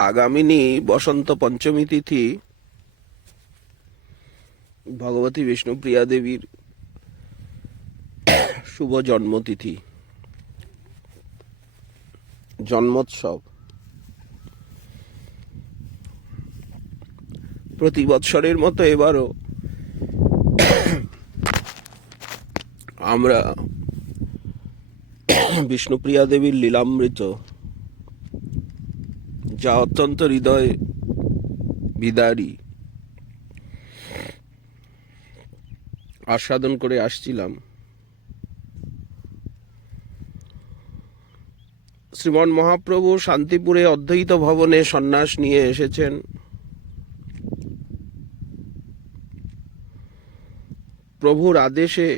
আগামিনী বসন্ত পঞ্চমী তিথি ভগবতী বিষ্ণুপ্রিয়া দেবীর শুভ জন্মতিথি, জন্মোৎসব। প্রতি বৎসরের মতো এবারও আমরা বিষ্ণুপ্রিয়া দেবীর লীলামৃত, যা অত্যন্ত হৃদয় বিদারী, আস্বাদন করে আসছিলাম। শ্রীমন মহাপ্রভু শান্তিপুরে অদ্বৈত ভবনে সন্ন্যাস নিয়ে এসেছেন। প্রভুর আদেশে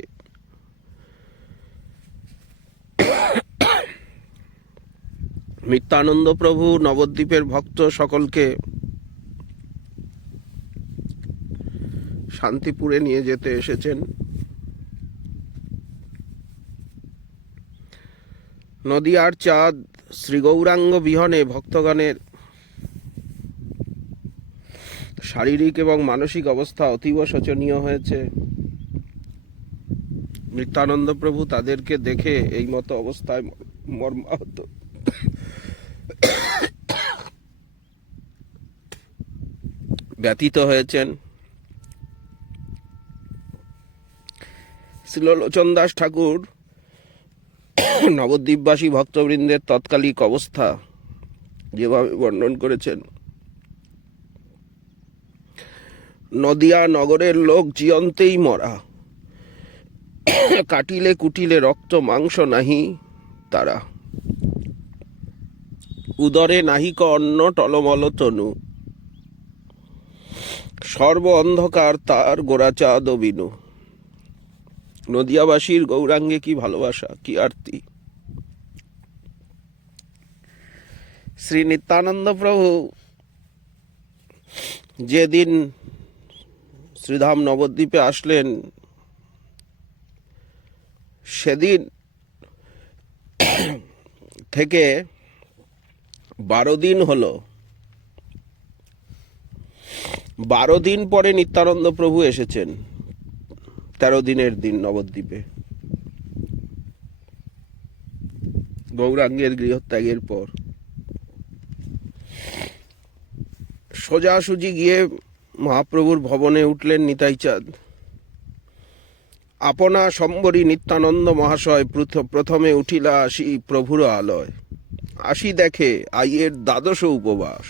নিত্যানন্দ প্রভু নবদ্বীপের ভক্ত সকলকে শান্তিপুরে নিয়ে যেতে এসেছেন। নদিয়ার চাঁদ শ্রী গৌরাঙ্গ বিহনে ভক্তগণের শারীরিক এবং মানসিক অবস্থা অতীব শোচনীয় হয়েছে। নিত্যানন্দ প্রভু তাদেরকে দেখে এই মতো অবস্থায় মর্মাহত ব্যথিত হয়েছেন। শ্রীলোচন দাস ঠাকুর নবদ্বীপবাসী ভক্তবৃন্দের তৎকালিক অবস্থা যেভাবে বর্ণন করেছেন, নদিয়া নগরের লোক জিয়ন্তেই মরা, কাটিলে কুটিলে রক্ত মাংস নাহি তারা, উদরে নাহিক অন্ন টলমল তনু, সর্ব অন্ধকার তার গোরাচাঁদ বিনু। নদিয়াবাসীর গৌরাঙ্গে কি ভালোবাসা, কি আরতি! শ্রী নিত্যানন্দ প্রভু যেদিন শ্রীধাম নবদ্বীপে আসলেন, সেদিন থেকে 12 দিন হলো। 12 দিন পরে নিত্যানন্দ প্রভু এসেছেন, 13 দিনের দিন নবদ্বীপে, গৌরাঙ্গের গৃহত্যাগের পর। সোজাসুজি গিয়ে মহাপ্রভুর ভবনে উঠলেন নিতাই চাঁদ। আপনা সম্বরী নিত্যানন্দ মহাশয় প্রথমে উঠিলা আসি প্রভুর আলয়, আসি দেখে আইয়ের 12 উপবাস,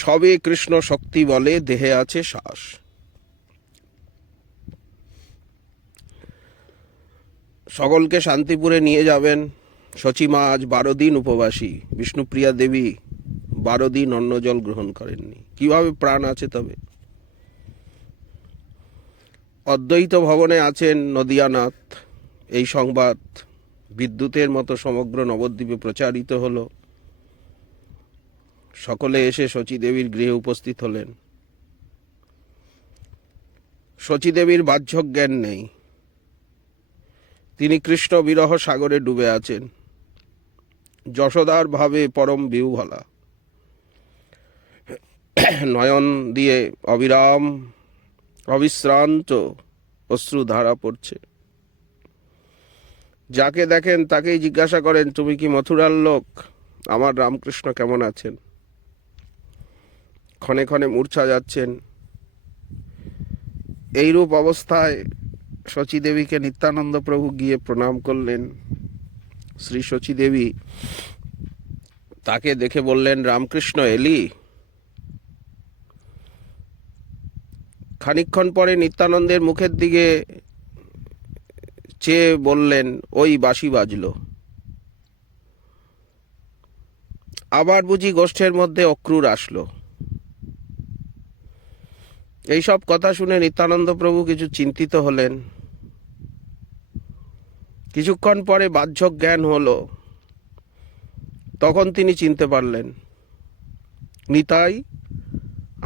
সবে কৃষ্ণ শক্তি বলে দেহে আছে শ্বাস। সকলকে শান্তিপুরে নিয়ে যাবেন। সচিমা আজ 12 দিন উপবাসী। বিষ্ণুপ্রিয়া দেবী 12 দিন অন্ন জল গ্রহণ করেননি। কিভাবে প্রাণ আছে তবে? অদ্বৈত ভবনে আছেন নদিয়ানাথ। এই সংবাদ বিদ্যুতের মতো সমগ্র নবদ্বীপে প্রচারিত হলো। সকলে এসে শচীদেবীর গৃহে উপস্থিত হলেন। শচীদেবীর বাহ্য জ্ঞান নেই, তিনি কৃষ্ণ বিরহ সাগরে ডুবে আছেন। যশোদার ভাবে পরম বিহ্বলা, নয়ন দিয়ে অবিশ্রান্ত অশ্রু ধারা পড়ছে। যাকে দেখেন তাকেই জিজ্ঞাসা করেন, তুমি কি মথুরার লোক? আমার রামকৃষ্ণ কেমন আছেন? ক্ষণে ক্ষণে মূর্ছা যাচ্ছেন। এইরূপ অবস্থায় শচীদেবীকে নিত্যানন্দ প্রভু গিয়ে প্রণাম করলেন। শ্রী শচীদেবী তাকে দেখে বললেন, রামকৃষ্ণ এলি? খানিকক্ষণ পরে নিত্যানন্দের মুখের দিকে চেয়ে বললেন, ওই বাঁশি বাজল। আবার বুঝি গোষ্ঠের মধ্যে অক্রুর আসলো। এইসব কথা শুনে নিত্যানন্দ প্রভু কিছু চিন্তিত হলেন। কিছুক্ষণ পরে বাহ্য জ্ঞান হলো। তখন তিনি চিনতে পারলেন, নিতাই,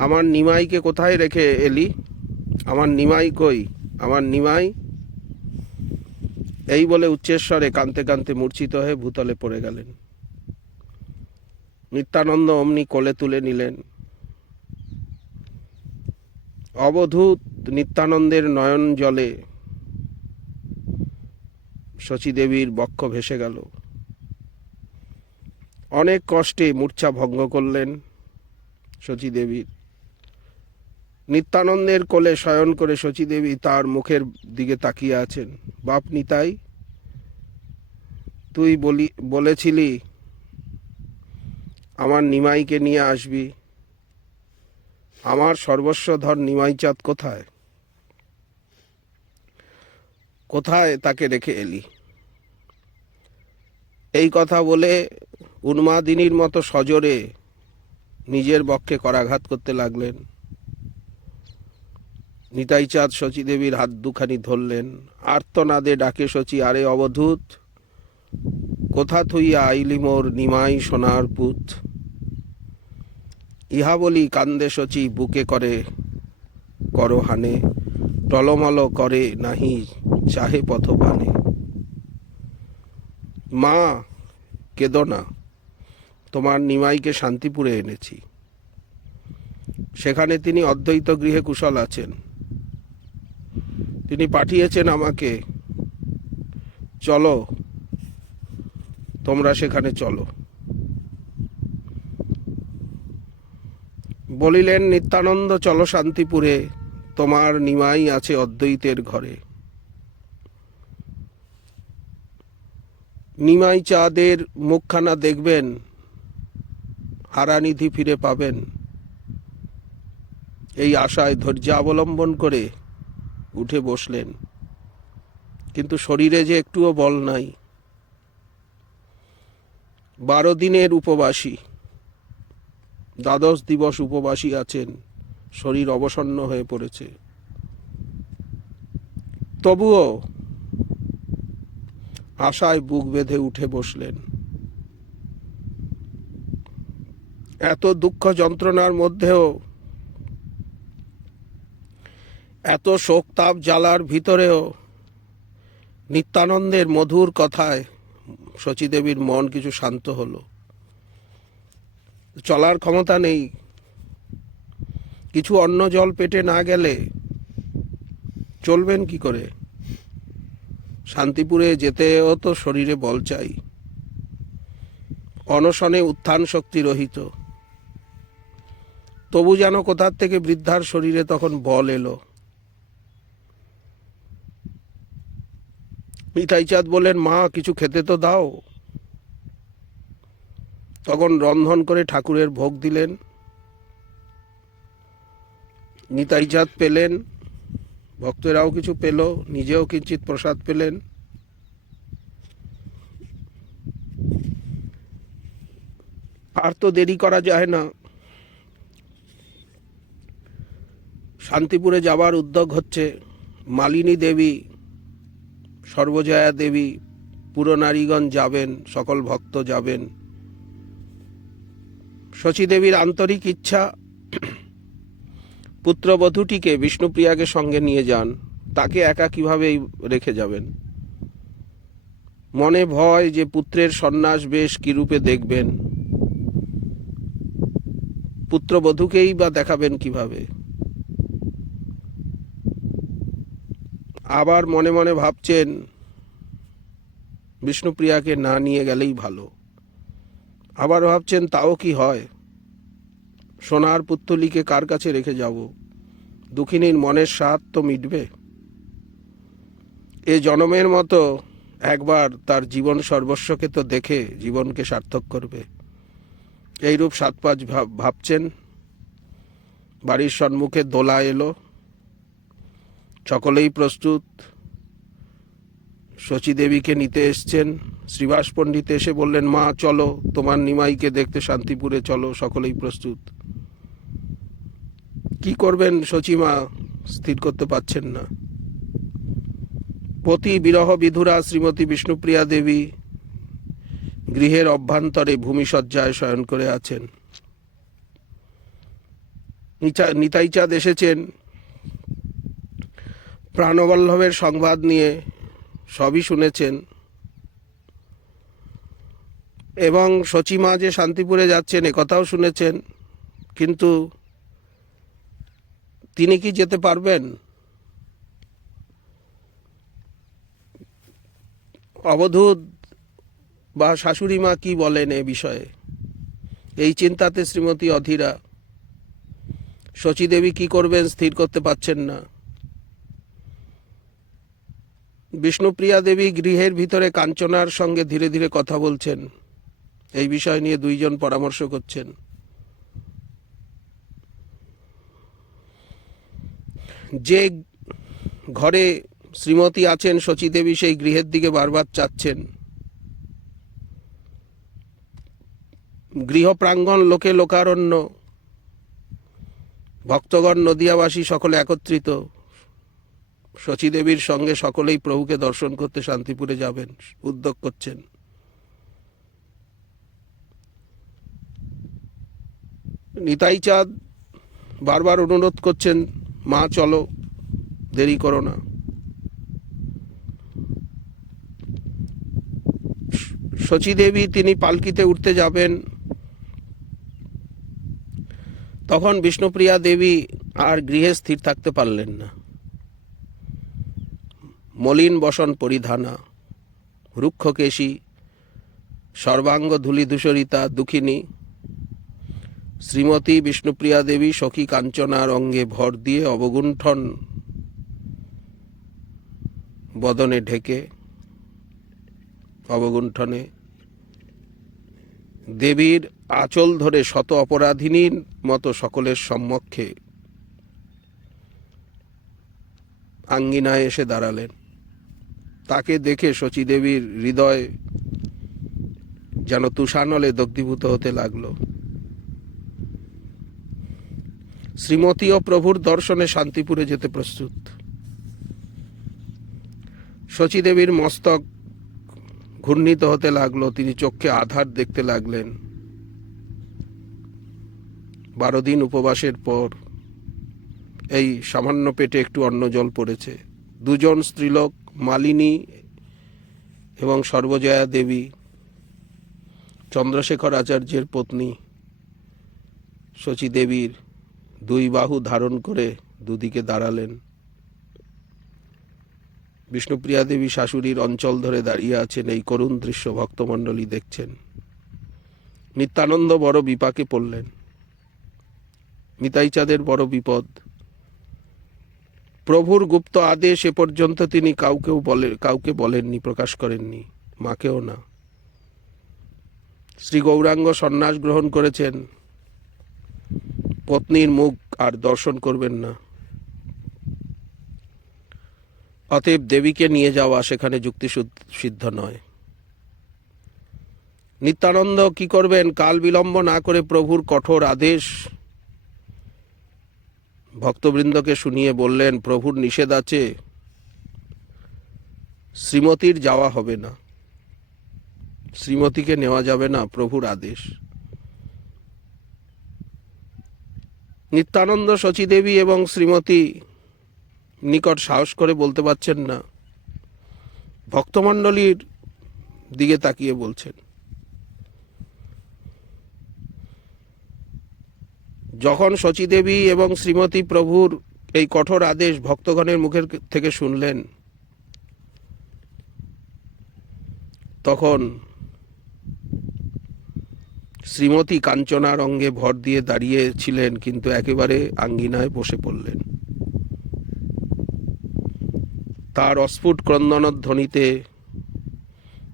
আমার নিমাইকে কোথায় রেখে এলি? আমার নিমাই কই? আমার নিমাই? এই বলে উচ্চেশ্বরে কাঁদতে কাঁদতে মূর্ছিত হয়ে ভূতলে পড়ে গেলেন। নিত্যানন্দ অমনি কোলে তুলে নিলেন। অবধূত নিত্যানন্দের নয়ন জলে শচীদেবীর বক্ষ ভেসে গেল। অনেক কষ্টে মূর্ছা ভঙ্গ করলেন শচীদেবীর। নিত্যানন্দের কোলে শয়ন করে শচীদেবী তার মুখের দিকে তাকিয়ে আছেন। বাপ নিতাই, তুই বলেছিলি আমার নিমাইকে নিয়ে আসবি, আমার সর্বস্ব ধর নিমাইচাঁদ কোথায়? কোথায় তাকে রেখে এলি? এই কথা বলে উন্মাদিনীর মতো সজোরে নিজের বক্ষে করাঘাত করতে লাগলেন। নিতাইচাঁদ শচীদেবীর হাত দুখানি ধরলেন। আর্তনাদে ডাকে শচী, আরে অবধূত, কোথা থুইয়া আইলি মোর নিমাই সোনার পুত? ইহা বলি কান্দে শচী বুকে করে করহানে, টলমল করে নাহি চাহে পথপানে। মা, কেঁদো না, তোমার নিমাইকে শান্তিপুরে এনেছি। সেখানে তিনি অদ্বৈত গৃহে কুশল আছেন। তিনি পাঠিয়েছেন আমাকে, চলো, তোমরা সেখানে চলো। বলিলেন নিত্যানন্দ, চলো শান্তিপুরে, তোমার নিমাই আছে অদ্বৈতের ঘরে। নিমাই চাঁদের মুখখানা দেখবেন, হারানিধি ফিরে পাবেন, এই আশায় ধৈর্য অবলম্বন করে উঠে বসলেন। কিন্তু শরীরে যে একটুও বল নাই। 12 দিনের উপবাসী, দ্বাদশ দিবস উপবাসী আছেন, শরীর অবসন্ন হয়ে পড়েছে। তবুও আশায় বুক বেঁধে উঠে বসলেন। এত দুঃখ যন্ত্রণার মধ্যেও, এত শোক তাপ জ্বালার ভিতরেও নিত্যানন্দের মধুর কথায় শচীদেবীর মন কিছু শান্ত হলো। চলার ক্ষমতা নেই, কিছু অন্ন জল পেটে না গেলে চলবেন কি করে? শান্তিপুরে যেতেও তো শরীরে বল চাই। অনশনে উত্থান শক্তি রহিত, তবু যেন কোথার থেকে বৃদ্ধার শরীরে তখন বল এলো। নিতাইচাঁদ বললেন, মা, কিছু খেতে তো দাও। তখন রন্ধন করে ঠাকুরের ভোগ দিলেন। নিতাইচাঁদ পেলেন, ভক্তরাও কিছু পেল, নিজেও কিঞ্চিৎ প্রসাদ পেলেন। আর তো দেরি করা যায় না, শান্তিপুরে যাবার উদ্যোগ হচ্ছে। মালিনী দেবী, সর্বজয়া দেবী, পুরনারীগণ যাবেন, সকল ভক্ত যাবেন। শচীদেবীর আন্তরিক ইচ্ছা পুত্রবধূটিকে বিষ্ণুপ্রিয়াকে সঙ্গে নিয়ে যান। তাকে একা কিভাবে রেখে যাবেন? মনে ভয় যে পুত্রের সন্ন্যাস বেশ কিরূপে দেখবেন, পুত্রবধূকেই বা দেখাবেন কিভাবে? আবার মনে মনে ভাবছেন বিষ্ণুপ্রিয়াকে না নিয়ে গেলেই ভালো। আবার ভাবছেন তাও কি হয়, সোনার পুত্তলিকে কার কাছে রেখে যাব? দুঃখিনীর মনের স্বাদ তো মিটবে। এ জনমের মতো একবার তার জীবন সর্বস্বকে তো দেখে জীবনকে সার্থক করবে, এইরূপ 7-5 ভাবছেন। বাড়ির সম্মুখে দোলা এলো, সকলেই প্রস্তুত। শচীদেবীকে নিতে এসছেন। শ্রীবাস পণ্ডিত এসে বললেন, মা, চলো, তোমার নিমাইকে দেখতে শান্তিপুরে চলো, সকলেই প্রস্তুত। কি করবেন শচীমা স্থির করতে পারছেন না। পতি বিরহ বিধুরা শ্রীমতী বিষ্ণুপ্রিয়া দেবী গৃহের অভ্যন্তরে ভূমিশয্যায় শয়ন করে আছেন। নিতাইচাঁদ এসেছেন প্রাণবল্লভের সংবাদ নিয়ে, সবই শুনেছেন। এবং সচিমা যে শান্তিপুরে যাচ্ছেন একথাও শুনেছেন, কিন্তু তিনি কি যেতে পারবেন? অবধূত বা শাশুড়ি মা কি বলেন এ বিষয়ে, এই চিন্তাতে শ্রীমতী অধীরা। শচীদেবী কি করবেন স্থির করতে পারছেন না। বিষ্ণুপ্রিয়া দেবী গৃহের ভিতরে কাঞ্চনার সঙ্গে ধীরে ধীরে কথা বলছেন। এই বিষয় নিয়ে দুইজন পরামর্শ করছেন। যে ঘরে শ্রীমতী আছেন শচীদেবী সেই গৃহের দিকে বারবার চাচ্ছেন। গৃহ প্রাঙ্গণ, লোকে লোকারণ্য, ভক্তগণ, নদিয়াবাসী সকলে একত্রিত। শচীদেবীর সঙ্গে সকলেই প্রভুকে দর্শন করতে শান্তিপুরে যাবেন, উদ্যোগ করছেন। নিতাই চাঁদ বারবার অনুরোধ করছেন, মা চলো, দেরি করো না। শচীদেবী তিনি পালকিতে উঠতে যাবেন, তখন বিষ্ণুপ্রিয়া দেবী আর গৃহে স্থির থাকতে পারলেন না। মলিন বসন পরিধানা, রুক্ষকেশী, সর্বাঙ্গ ধূলি ধূসরিতা দুঃখিনী শ্রীমতী বিষ্ণুপ্রিয়া দেবী সখী কাঞ্চনার অঙ্গে ভর দিয়ে অবগুণ্ঠন বদনে ঢেকে, অবগুণ্ঠনে দেবীর আঁচল ধরে শত অপরাধিনীর মতো সকলের সম্মুখে আঙ্গিনায় এসে দাঁড়ালেন। তাকে দেখে শচীদেবীর হৃদয় যেন তুষানলে দগ্ধীভূত হতে লাগল। শ্রীমতী ও প্রভুর দর্শনে শান্তিপুরে যেতে প্রস্তুত। শচীদেবীর মস্তক ঘূর্ণিত হতে লাগলো, তিনি চোখে আধার দেখতে লাগলেন। 12 দিন উপবাসের পর এই সামান্য পেটে একটু অন্ন জল পড়েছে। দুজন স্ত্রীলোক, মালিনী এবং সর্বজয়া দেবী, চন্দ্রশেখর আচার্যের পত্নী, শচীদেবীর 2 বাহু ধারণ করে দুদিকে দাঁড়ালেন। বিষ্ণুপ্রিয়া দেবী শাশুড়ির অঞ্চল ধরে দাঁড়িয়ে আছেন। এই করুণ দৃশ্য ভক্তমণ্ডলী দেখছেন। নিত্যানন্দ বড় বিপাকে পড়লেন। নিতাই চাঁদের বড় বিপদ। প্রভুর গুপ্ত আদেশ এ পর্যন্ত তিনি কাউকে বলেননি, প্রকাশ করেননি, মাকেও না। শ্রী গৌরাঙ্গ সন্ন্যাস গ্রহণ করেছেন, পত্নীর মুখ আর দর্শন করবেন না। অতএব দেবীকে নিয়ে যাওয়া সেখানে যুক্তি সিদ্ধ নয়। নিত্যানন্দ কি করবেন? কাল বিলম্ব না করে প্রভুর কঠোর আদেশ ভক্তবৃন্দকে শুনিয়ে বললেন, প্রভুর নিষেধ আছে, শ্রীমতীর যাওয়া হবে না, শ্রীমতীকে নেওয়া যাবে না, প্রভুর আদেশ। নিত্যানন্দ শচীদেবী এবং শ্রীমতী নিকট সাহস করে বলতে পারছেন না, ভক্তমণ্ডলীর দিকে তাকিয়ে বলছেন। যখন শচীদেবী এবং শ্রীমতী প্রভুর এই কঠোর আদেশ ভক্তগণের মুখের থেকে শুনলেন, তখন শ্রীমতী কাঞ্চনার অঙ্গে ভর দিয়ে দাঁড়িয়েছিলেন, কিন্তু একেবারে আঙ্গিনায় বসে পড়লেন। তার অস্ফুট ক্রন্দনধ্বনিতে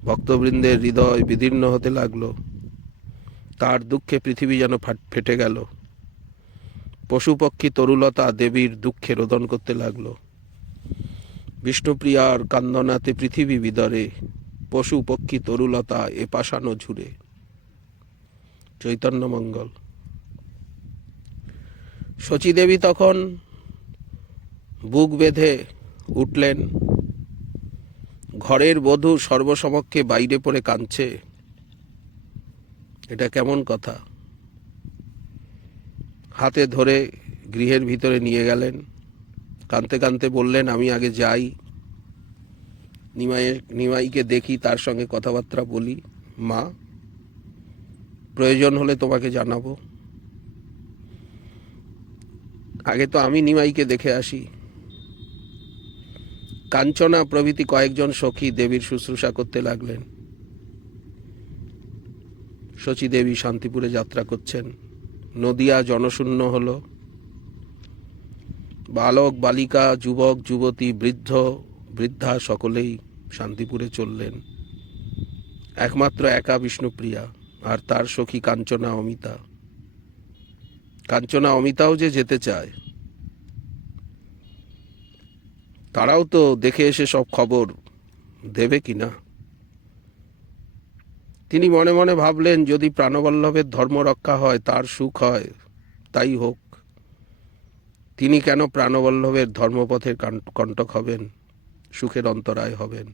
ভক্তবৃন্দের হৃদয় বিদীর্ণ হতে লাগল। তার দুঃখে পৃথিবী যেন ফেটে গেল। পশুপক্ষী তরুলতা দেবীর দুঃখে রোদন করতে লাগলো। বিষ্ণুপ্রিয়ার কান্দনাতে পৃথিবী বিদরে, পশু পক্ষী তরুলতা এ পাশানো ঝুরে। চৈতন্য মঙ্গল। শচীদেবী তখন বুক বেঁধে উঠলেন। ঘরের বধূ সর্বসমক্ষে বাইরে পড়ে কাঁদছে, এটা কেমন কথা? হাতে ধরে গৃহের ভিতরে নিয়ে গেলেন। কাঁদতে কাঁদতে বললেন, আমি আগে যাই, নিমাইকে দেখি, তার সঙ্গে কথাবার্তা বলি। মা, প্রয়োজন হলে তোমাকে জানাবো। আগে তো আমি নিমাইকে দেখে আসি। কাঞ্চনা প্রভৃতি কয়েকজন সখী দেবীর শুশ্রূষা করতে লাগলেন। শচী দেবী শান্তিপুরে যাত্রা করছেন। নদিয়া জনশূন্য হল। বালক বালিকা, যুবক যুবতী, বৃদ্ধ বৃদ্ধা সকলেই শান্তিপুরে চললেন। একমাত্র একা বিষ্ণুপ্রিয়া আর তার সখী কাঞ্চনা অমিতা। কাঞ্চনা অমিতাও যে যেতে চায়। তারাও তো দেখে এসে সব খবর দেবে কিনা। তিনি মনে মনে ভাবলেন, যদি প্রাণবল্লভের ধর্ম রক্ষা হয়, তার সুখ হয়, তাই হোক। তিনি কেন প্রাণবল্লভের ধর্মপথের কণ্টক হবেন, সুখের অন্তরায় হবেন?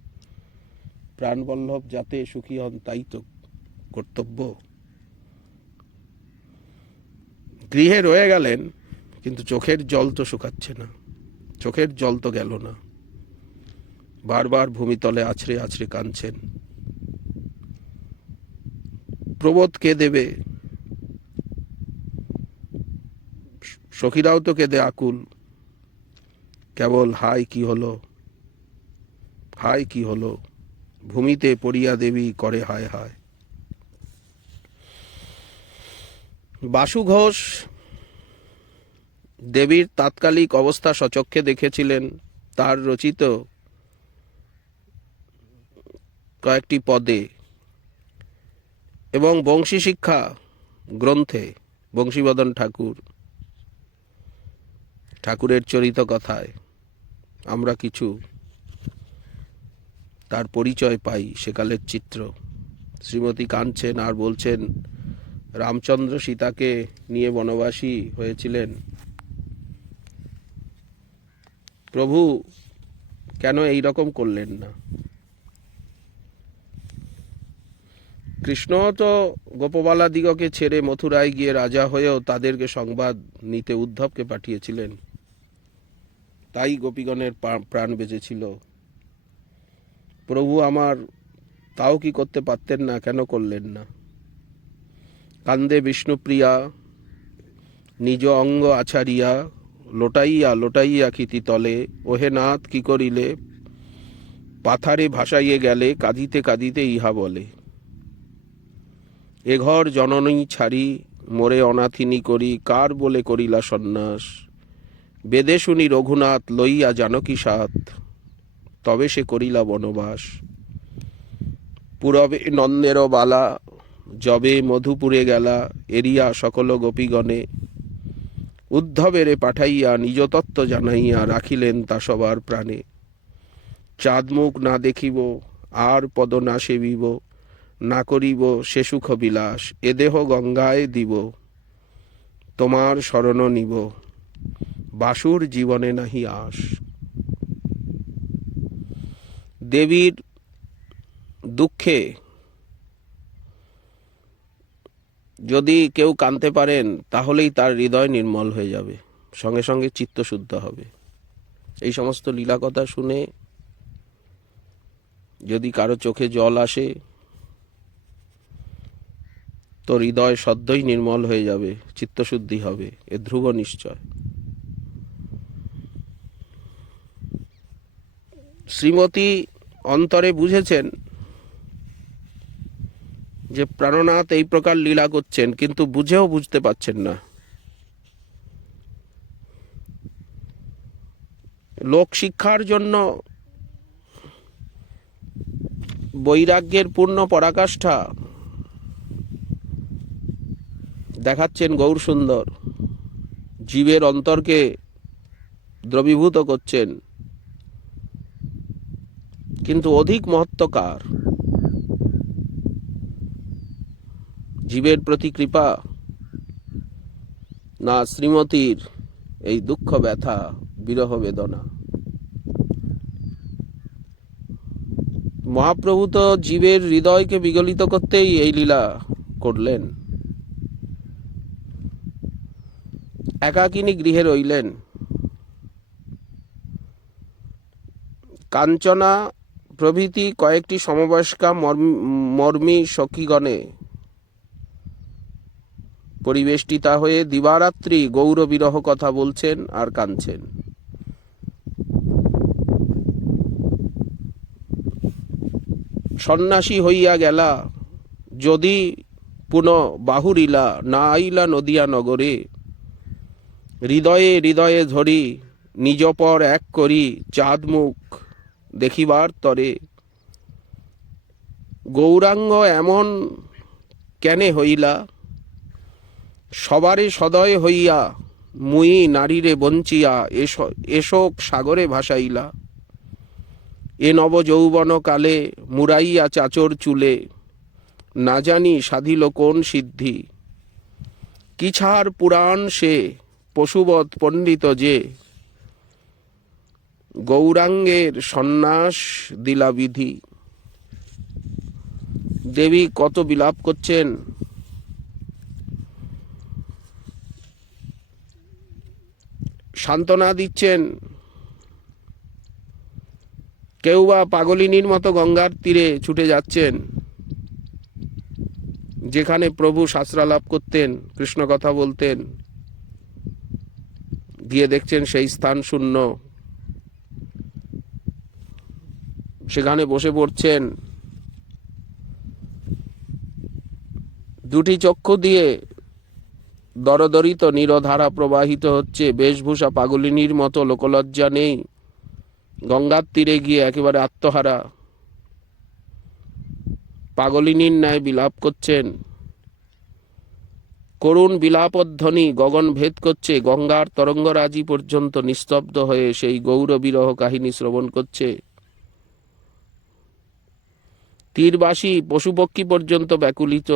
প্রাণবল্লভ যাতে সুখী হন, তাই তো কর্তব্য। গৃহে রয়ে গেলেন, কিন্তু চোখের জল তো শুকাচ্ছে না। চোখের জল তো গেল না। বারবার ভূমিতলে আছড়ে আছড়ে কাঁদছেন। প্রবোধ কে দেবে? সখীরাও তো কেঁদে আকুল। কেবল হায় কি হলো, হায় কি হলো, ভূমিতে পড়িয়া দেবী করে হায় হায়। বাসু ঘোষ দেবীর তাৎকালিক অবস্থা সচক্ষে দেখেছিলেন। তার রচিত কয়েকটি পদে এবং বংশী শিক্ষা গ্রন্থে বংশীবদন ঠাকুরের চরিত কথায় আমরা কিছু তার পরিচয় পাই, সেকালের চিত্র। শ্রীমতী কাঁদছেন আর বলছেন, রামচন্দ্র সীতাকে নিয়ে বনবাসী হয়েছিলেন। প্রভু কেন এই রকম করলেন না? কৃষ্ণ তো গোপবালা দিগকে ছেড়ে মথুরায় গিয়ে রাজা হয়েও তাদেরকে সংবাদ নিতে উদ্ধবকে পাঠিয়েছিলেন। তাই গোপীগণের প্রাণ বেঁচেছিল। প্রভু আমার তাও কি করতে পারতেন না? কেন করলেন না? কান্দে বিষ্ণুপ্রিয়া নিজ অঙ্গ আছাড়িয়া, লোটাইয়া লোটাইয়া ক্ষিতি তলে, ওহে নাথ কি করিলে, পাথারে ভাসাইয়ে গেলে, কাঁদিতে কাঁদিতে ইহা বলে। এ ঘর জননী ছাড়ি, মোরে অনাথিনী করি, কার বলে করিলা সন্ন্যাস, বেদে শুনি রঘুনাথ লইয়া জানকী সাথ, তবে সে করিলা বনবাস। পুরবে নন্দের বালা, যবে মধুপুরে গেলা, এরিয়া সকল গোপীগণে, উদ্ধবেরে পাঠাইয়া নিজ তত্ত্ব জানাইয়া, রাখিলেন তা সবার প্রাণে। চাঁদমুখ না দেখিব, আর পদ না সেবিব, না করিব সে সুখ বিলাস, এ দেহ গঙ্গায় দিব, তোমার শরণ নিব, বাসুর জীবনে নাহি আস। দেবীর দুঃখে যদি কেউ কাঁদতে পারেন, তাহলেই তার হৃদয় নির্মল হয়ে যাবে, সঙ্গে সঙ্গে চিত্ত শুদ্ধ হবে। এই সমস্ত লীলা কথা শুনে যদি কারো চোখে জল আসে, তো হৃদয় সদ্যই নির্মল হয়ে যাবে, চিত্তশুদ্ধি হবে, এ ধ্রুব নিশ্চয়। শ্রীমতী অন্তরে বুঝেছেন যে প্রাণনাথ এই প্রকার লীলা করছেন, কিন্তু বুঝেও বুঝতে পারছেন না। লোক শিক্ষার জন্য বৈরাগ্যের পূর্ণ পরাকাষ্ঠা দেখাচ্ছেন গৌরসুন্দর, জীবের অন্তরকে দ্রবীভূত করছেন, কিন্তু অধিক মহত্বকার জীবের প্রতি কৃপা, না শ্রীমতীর এই দুঃখ ব্যথা বিরহ বেদনা। মহাপ্রভু তো জীবের হৃদয়কে বিগলিত করতেই এই লীলা করলেন। একাকিনী গৃহে রইলেন। কাঞ্চনা প্রভৃতি কয়েকটি সমবয়স্কা মর্মী সখীগণে পরিবেষ্টিতা হয়ে দিবারাত্রি গৌর বিরহ কথা বলছেন আর কাঁদছেন। সন্ন্যাসী হইয়া গেলা যদি পুনঃ বাহুরিলা, না আইলা নদিয়া নগরে, হৃদয়ে হৃদয়ে ধরি নিজপর এক করি, চাঁদ মুখ দেখিবার তরে। গৌরাঙ্গ এমন কেনে হইলা, সবারে সদয় হইয়া মুই নারীরে বঞ্চিয়া এশোক সাগরে ভাসাইলা। এ নব যৌবন কালে মুরাইয়া চাচর চুলে, না জানি সাধিল কোন সিদ্ধি। কি ছাড় পুরাণ সে পশুবৎ পণ্ডিত যে, গৌরাঙ্গের সন্ন্যাস দিলা বিধি। দেবী কত বিলাপ করছেন, সান্ত্বনা দিচ্ছেন। কেউ বা পাগলিনীর মতো গঙ্গার তীরে ছুটে যাচ্ছেন, যেখানে প্রভু শাস্ত্রালাপ করতেন, কৃষ্ণ কথা বলতেন। গিয়ে দেখছেন সেই স্থান শূন্য, সেখানে বসে পড়ছেন। দুটি চক্ষু দিয়ে দরদরিত নীরধারা প্রবাহিত হচ্ছে। বেশভূষা পাগলিনীর মতো, লোকলজ্জা নেই। গঙ্গার তীরে গিয়ে একেবারে আত্মহারা পাগলিনীর ন্যায় বিলাপ করছেন। করুণ বিলাপধ্বনি গগন ভেদ করছে। গঙ্গার তরঙ্গরাজি পর্যন্ত নিস্তব্ধ হয়ে সেই গৌর বিরহ কাহিনী শ্রবণ করছে। তীরবাসী পশুপক্ষী পর্যন্ত ব্যাকুলিত,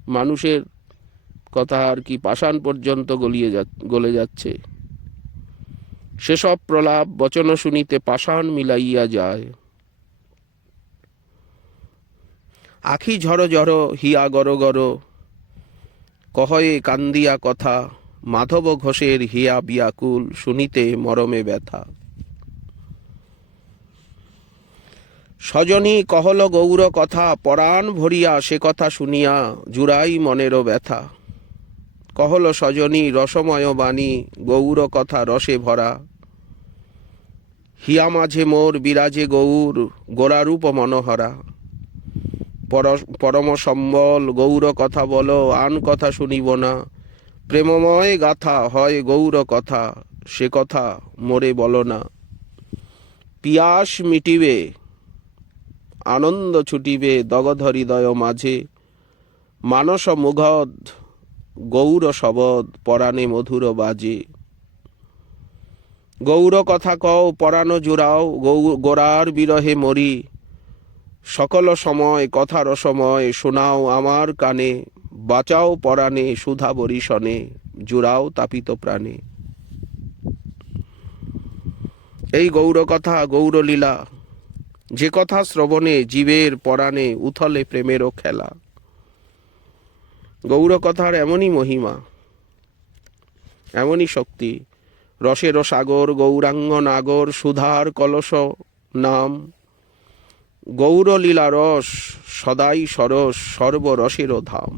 মানুষের কথা আর কি, পাষাণ পর্যন্ত গলে যাচ্ছে। সেসব প্রলাপ বচন শুনিতে পাষাণ মিলাইয়া যায়। আখি ঝড় ঝড় হিয়া গর গর, কহয়ে কান্দিয়া কথা। মাধব ঘোষের হিয়া বিয়াকুল, শুনিতে মরমে ব্যথা। সজনী কহল গৌর কথা, পরাণ ভরিয়া সে কথা শুনিয়া জুড়াই মনেরও ব্যথা। কহল সজনী রসময় বাণী, গৌর কথা রসে ভরা। হিয়া মাঝে মোর বিরাজে গৌর, গোরারূপ মনোহরা। পরম সম্বল গৌর কথা বলো, আন কথা শুনিব না। প্রেমময় গাথা হয় গৌর কথা, সে কথা মোরে বলো না। পিয়াস মিটিবে আনন্দ ছুটিবে, দগধ হৃদয় মাঝে। মানস মুগধ গৌর শবদ, পরাণে মধুর বাজে। গৌর কথা কও পরাণ জুড়াও, গোরার বিরহে মরি। সকল সময় কথা রসময়, শোনাও আমার কানে। বাঁচাও পরাণে সুধা বরিশনে, জুড়াও তাপিত প্রাণে। এই গৌর কথা, গৌর লীলা, যে কথা শ্রবণে জীবের পরাণে উথলে প্রেমেরও খেলা। গৌর কথার এমনই মহিমা, এমনই শক্তি। রসের সাগর গৌরাঙ্গ নাগর, সুধার কলস নাম। গৌর লীলা রস সদাই সরস, সর্বরসেরও ধাম।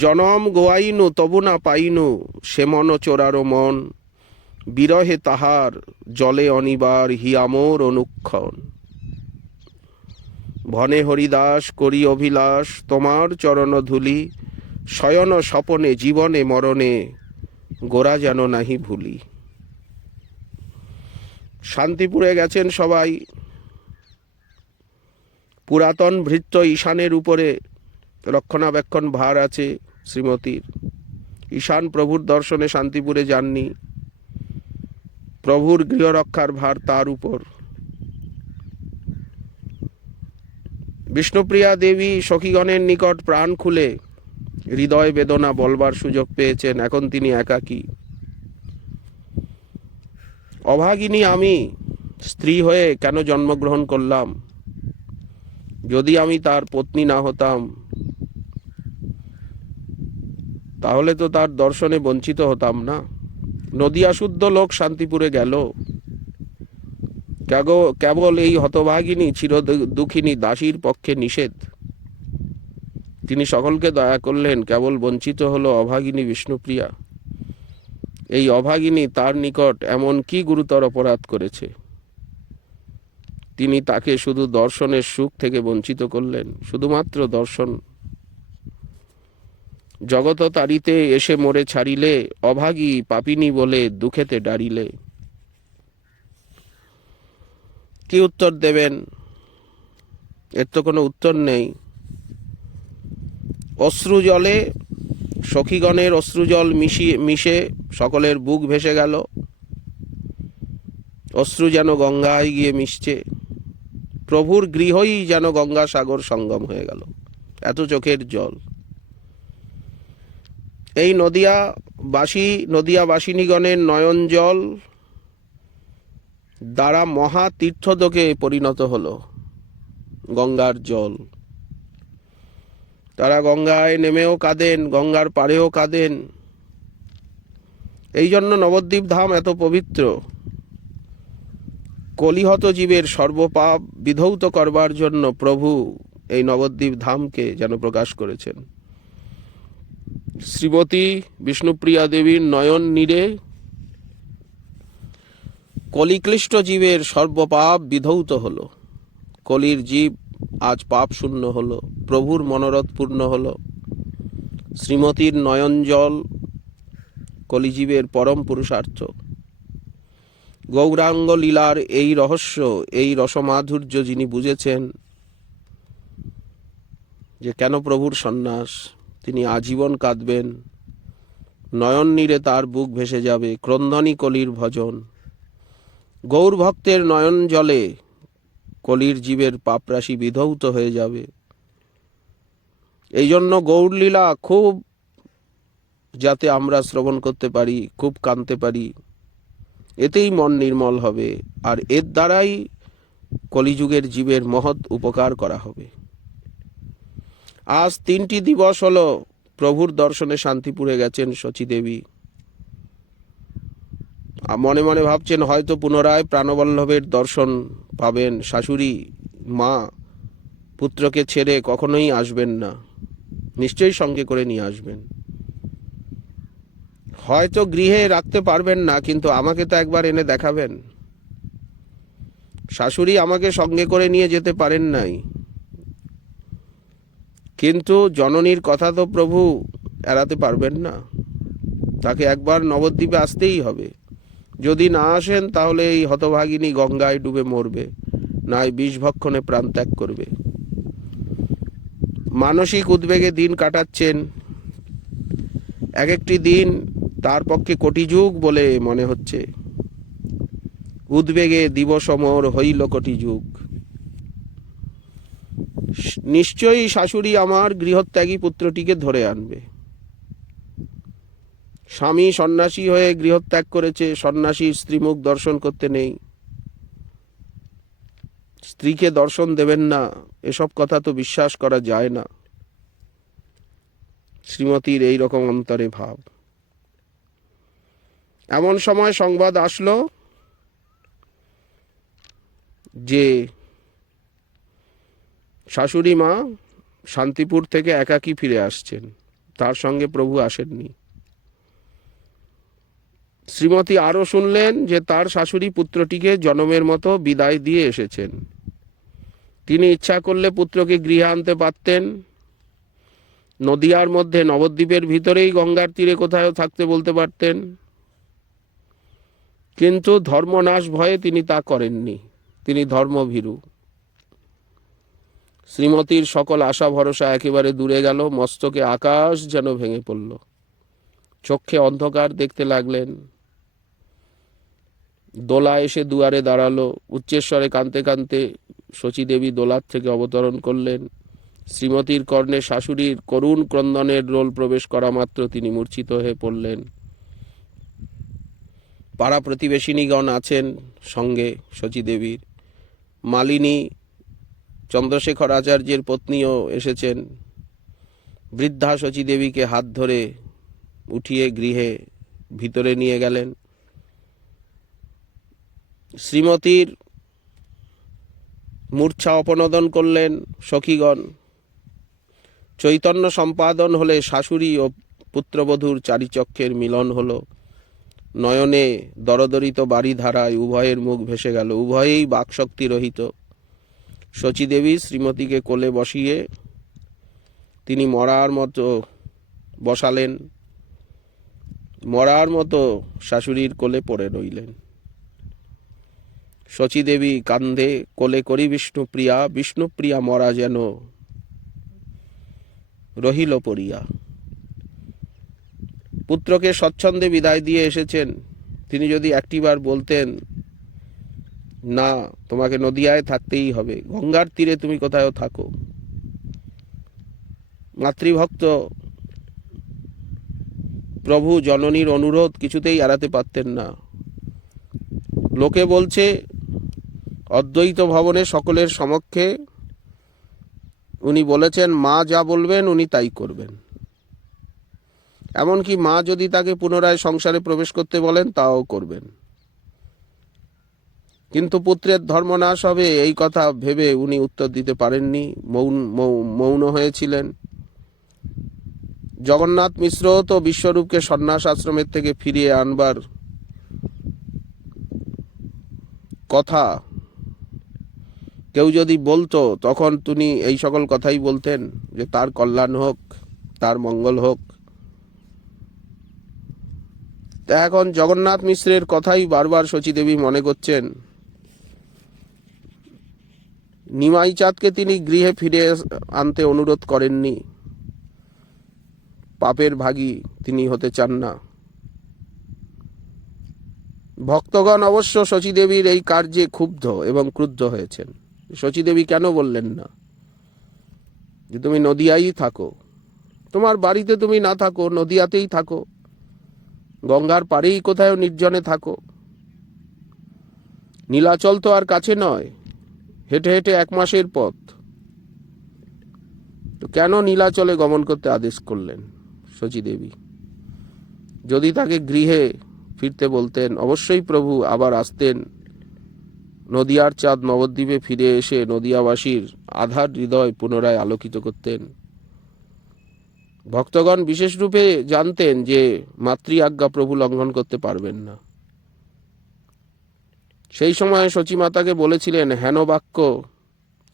জনম গোয়াইনু তবু না পাইনু, সে মন চোরারো মন। বিরহে তাহার জলে অনিবার, হিয়ামোর অনুক্ষণ। ভনে হরিদাস করি অভিলাষ, তোমার চরণ ধুলি। শয়ন স্বপনে জীবনে মরণে, গোরা যেন নাহি ভুলি। শান্তিপুরে গেছেন সবাই। পুরাতন ভৃত্য ঈশানের উপরে রক্ষণাবেক্ষণ ভার আছে শ্রীমতীর। ঈশান প্রভুর দর্শনে শান্তিপুরে যাননি, প্রভুর গৃহরক্ষার ভার তার উপর। বিষ্ণুপ্রিয়া দেবী সখীগণের নিকট প্রাণ খুলে হৃদয় বেদনা বলবার সুযোগ পেয়েছেন। এখন তিনি একাকী। অভাগিনী আমি, স্ত্রী হয়ে কেন জন্মগ্রহণ করলাম? যদি আমি তার পত্নী না হতাম, তাহলে তো তার দর্শনে বঞ্চিত হতাম না। নদিয়া শুদ্ধ লোক শান্তিপুরে গেল, কেবল এই হতভাগিনী চির দুঃখিনী দাসীর পক্ষে নিষেধ। তিনি সকলকে দয়া করলেন, কেবল বঞ্চিত হলো অভাগিনী বিষ্ণুপ্রিয়া। এই অভাগিনী তার নিকট এমন কি গুরুতর অপরাধ করেছে? তিনি তাকে শুধু দর্শনের সুখ থেকে বঞ্চিত করলেন, শুধুমাত্র দর্শন। জগত তারিতে এসে মরে ছাড়িলে, অভাগী পাপিনী বলে দুঃখেতে ডারিলে। কি উত্তর দেবেন? এর তো কোনো উত্তর নেই। অশ্রুজলে, সখীগণের অশ্রুজল মিশে সকলের বুক ভেসে গেল। অশ্রু যেন গঙ্গায় গিয়ে মিশছে। প্রভুর গৃহই যেন গঙ্গা সাগর সঙ্গম হয়ে গেল, এত চোখের জল। এই নদিয়াবাসিনীগণের নয়ন জল দ্বারা মহা তীর্থদকে পরিণত হলো গঙ্গার জল। তারা গঙ্গায় নেমেও কাঁদেন, গঙ্গার পাড়েও কাঁদেন। এই জন্য নবদ্বীপ ধাম এত পবিত্র। কলিহত জীবের সর্বপাপ বিধৌত করবার জন্য প্রভু এই নবদ্বীপ ধামকে যেন প্রকাশ করেছেন। শ্রীমতী বিষ্ণুপ্রিয়া দেবীর নয়ন নীরে কলিক্লিষ্ট জীবের সর্বপাপ বিধৌত হলো। কলির জীব আজ পাপ শূন্য হলো, প্রভুর মনোরথ পূর্ণ হলো। শ্রীমতীর নয়ন জল কলিজীবের পরম পুরুষার্থ। গৌরাঙ্গ লীলার এই রহস্য, এই রসমাধুর্য যিনি বুঝেছেন, যে কেন প্রভুর সন্ন্যাস, তিনি আজীবন কাঁদবেন। নয়ন নীরে তার বুক ভেসে যাবে, ক্রন্দনী কলির ভজন। গৌর ভক্তের নয়ন জলে কলির জীবের পাপরাশি বিধৌত হয়ে যাবে। এই জন্য গৌরলীলা খুব যাতে আমরা শ্রবণ করতে পারি, খুব কাঁদতে পারি, এতেই মন নির্মল হবে, আর এর দ্বারাই কলিযুগের জীবের মহৎ উপকার করা হবে। আজ 3টি দিবস হলো প্রভুর দর্শনে শান্তিপুরে গেছেন শচীদেবী। মনে মনে ভাবছেন হয়তো পুনরায় প্রাণবল্লভের দর্শন পাবেন। শাশুড়ি মা পুত্রকে ছেড়ে কখনোই আসবেন না, নিশ্চয়ই সঙ্গে করে নিয়ে আসবেন। হয়তো গৃহে রাখতে পারবেন না, কিন্তু আমাকে তো একবার এনে দেখাবেন। শাশুড়ি আমাকে সঙ্গে করে নিয়ে যেতে পারেন নাই, কিন্তু জননীর কথা তো প্রভু এড়াতে পারবেন না। তাকে একবার নবদ্বীপে আসতেই হবে। যদি না আসেন তাহলে এই হতভাগিনী গঙ্গায় ডুবে মরবে, নয় বিষভক্ষণে প্রাণ ত্যাগ করবে। মানসিক উদ্বেগে দিন কাটাচ্ছেন। এক একটি দিন তার পক্ষে কোটি যুগ বলে মনে হচ্ছে। উদ্বেগে দিবসমর হইল কোটি যুগ। নিশ্চয়ই শাশুড়ি আমার গৃহত্যাগী পুত্রটিকে ধরে আনবে। স্বামী সন্ন্যাসী হয়ে গৃহত্যাগ করেছে, সন্ন্যাসীর স্ত্রীমুখ দর্শন করতে নেই, স্ত্রীকে দর্শন দেবেন না, এসব কথা তো বিশ্বাস করা যায় না। শ্রীমতীর এই রকম অন্তরে ভাব। এমন সময় সংবাদ আসলো যে শাশুড়ি মা শান্তিপুর থেকে একাকী ফিরে আসছেন, তার সঙ্গে প্রভু আসেননি। শ্রীমতী আরও শুনলেন যে তার শাশুড়ি পুত্রটিকে জনমের মতো বিদায় দিয়ে এসেছেন। তিনি ইচ্ছা করলে পুত্রকে গৃহে আনতে পারতেন, নদিয়ার মধ্যে নবদ্বীপের ভিতরেই গঙ্গার তীরে কোথাও থাকতে বলতে পারতেন, কিন্তু ধর্মনাশ ভয়ে তিনি তা করেননি। তিনি ধর্মভীরু। শ্রীমতীর সকল আশা ভরসা একেবারে দূরে গেল। মস্তকে আকাশ যেন ভেঙে পড়ল, চোখে অন্ধকার দেখতে লাগলেন। দোলা এসে দুয়ারে দাঁড়ালো। উচ্চেশ্বরে কাঁদতে কাঁদতে শচীদেবী দোলার থেকে অবতরণ করলেন। শ্রীমতীর কর্ণে শাশুড়ির করুণ ক্রন্দনের রোল প্রবেশ করা মাত্র তিনি মূর্ছিত হয়ে পড়লেন। পাড়া প্রতিবেশিনীগণ আছেন সঙ্গে শচীদেবীর। মালিনী চন্দ্রশেখর আচার্যের পত্নীও এসেছেন। বৃদ্ধা শচীদেবীকে হাত ধরে উঠিয়ে গৃহে ভিতরে নিয়ে গেলেন। শ্রীমতীর মূর্ছা অপনোদন করলেন সখীগণ। চৈতন্য সম্পাদন হলে শাশুড়ি ও পুত্রবধূর চারিচক্ষের মিলন হলো। নয়নে দরদরিত বারিধারায় উভয়ের মুখ ভেসে গেল। উভয়েই বাকশক্তি রহিত। শচীদেবী শ্রীমতীকে কোলে বসিয়ে তিনি মরার মতো বসালেন। মরার মতো শাশুড়ির কোলে পড়ে রইলেন। শচীদেবী কান্ধে কোলে করি বিষ্ণুপ্রিয়া, বিষ্ণুপ্রিয়া মরা যেন রহিল পড়িয়া। পুত্রকে স্বচ্ছন্দে বিদায় দিয়ে এসেছেন। তিনি যদি একটিবার বলতেন, না তোমাকে নদিয়ায় থাকতেই হবে, গঙ্গার তীরে তুমি কোথাও থাকো, মাতৃভক্ত প্রভু জননীর অনুরোধ কিছুতেই এড়াতে পারতেন না। লোকে বলছে অদ্বৈত ভবনে সকলের সমক্ষে উনি বলেছেন মা যা বলবেন উনি তাই করবেন। এমনকি মা যদি তাকে পুনরায় সংসারে প্রবেশ করতে বলেন তাও করবেন। কিন্তু পুত্রের ধর্মনাশ হবে এই কথা ভেবে উনি উত্তর দিতে পারেননি, মৌন হয়েছিলেন। জগন্নাথ মিশ্র তো বিশ্বরূপকে সন্ন্যাস আশ্রমের থেকে ফিরিয়ে আনবার কথা কেউ যদি বলতো তখন তিনি এই সকল কথাই বলতেন যে তার কল্যাণ হোক, তার মঙ্গল হোক। তা এখন জগন্নাথ মিশ্রের কথাই বারবার শচীদেবী মনে করছেন। নিমাই চাঁদকে তিনি গৃহে ফিরে আনতে অনুরোধ করেননি। পাপের ভাগী তিনি হতে চান না। ভক্তগণ অবশ্য শচীদেবীর এই কার্যে ক্ষুব্ধ এবং ক্রুদ্ধ হয়েছেন। শচীদেবী কেন বললেন না যে তুমি নদিয়ায় থাকো, তোমার বাড়িতে তুমি না থাকো, নদিয়াতেই থাকো, গঙ্গার পাড়েই কোথাও নির্জনে থাকো। নীলাচল তো আর কাছে নয়, হেঁটে হেঁটে 1 মাসের পথ। তো কেন নীলাচলে গমন করতে আদেশ করলেন শচীদেবী? যদি তাকে গৃহে ফিরতে বলতেন অবশ্যই প্রভু আবার আসতেন, নদিয়ার চাঁদ নবদ্বীপে ফিরে এসে নদিয়াবাসীর আধার হৃদয় পুনরায় আলোকিত করতেন। ভক্তগণ বিশেষ রূপে জানতেন যে মাতৃ আজ্ঞা প্রভু লঙ্ঘন করতে পারবেন না। সেই সময় শচী মাতাকে বলেছিলেন, হেন বাক্য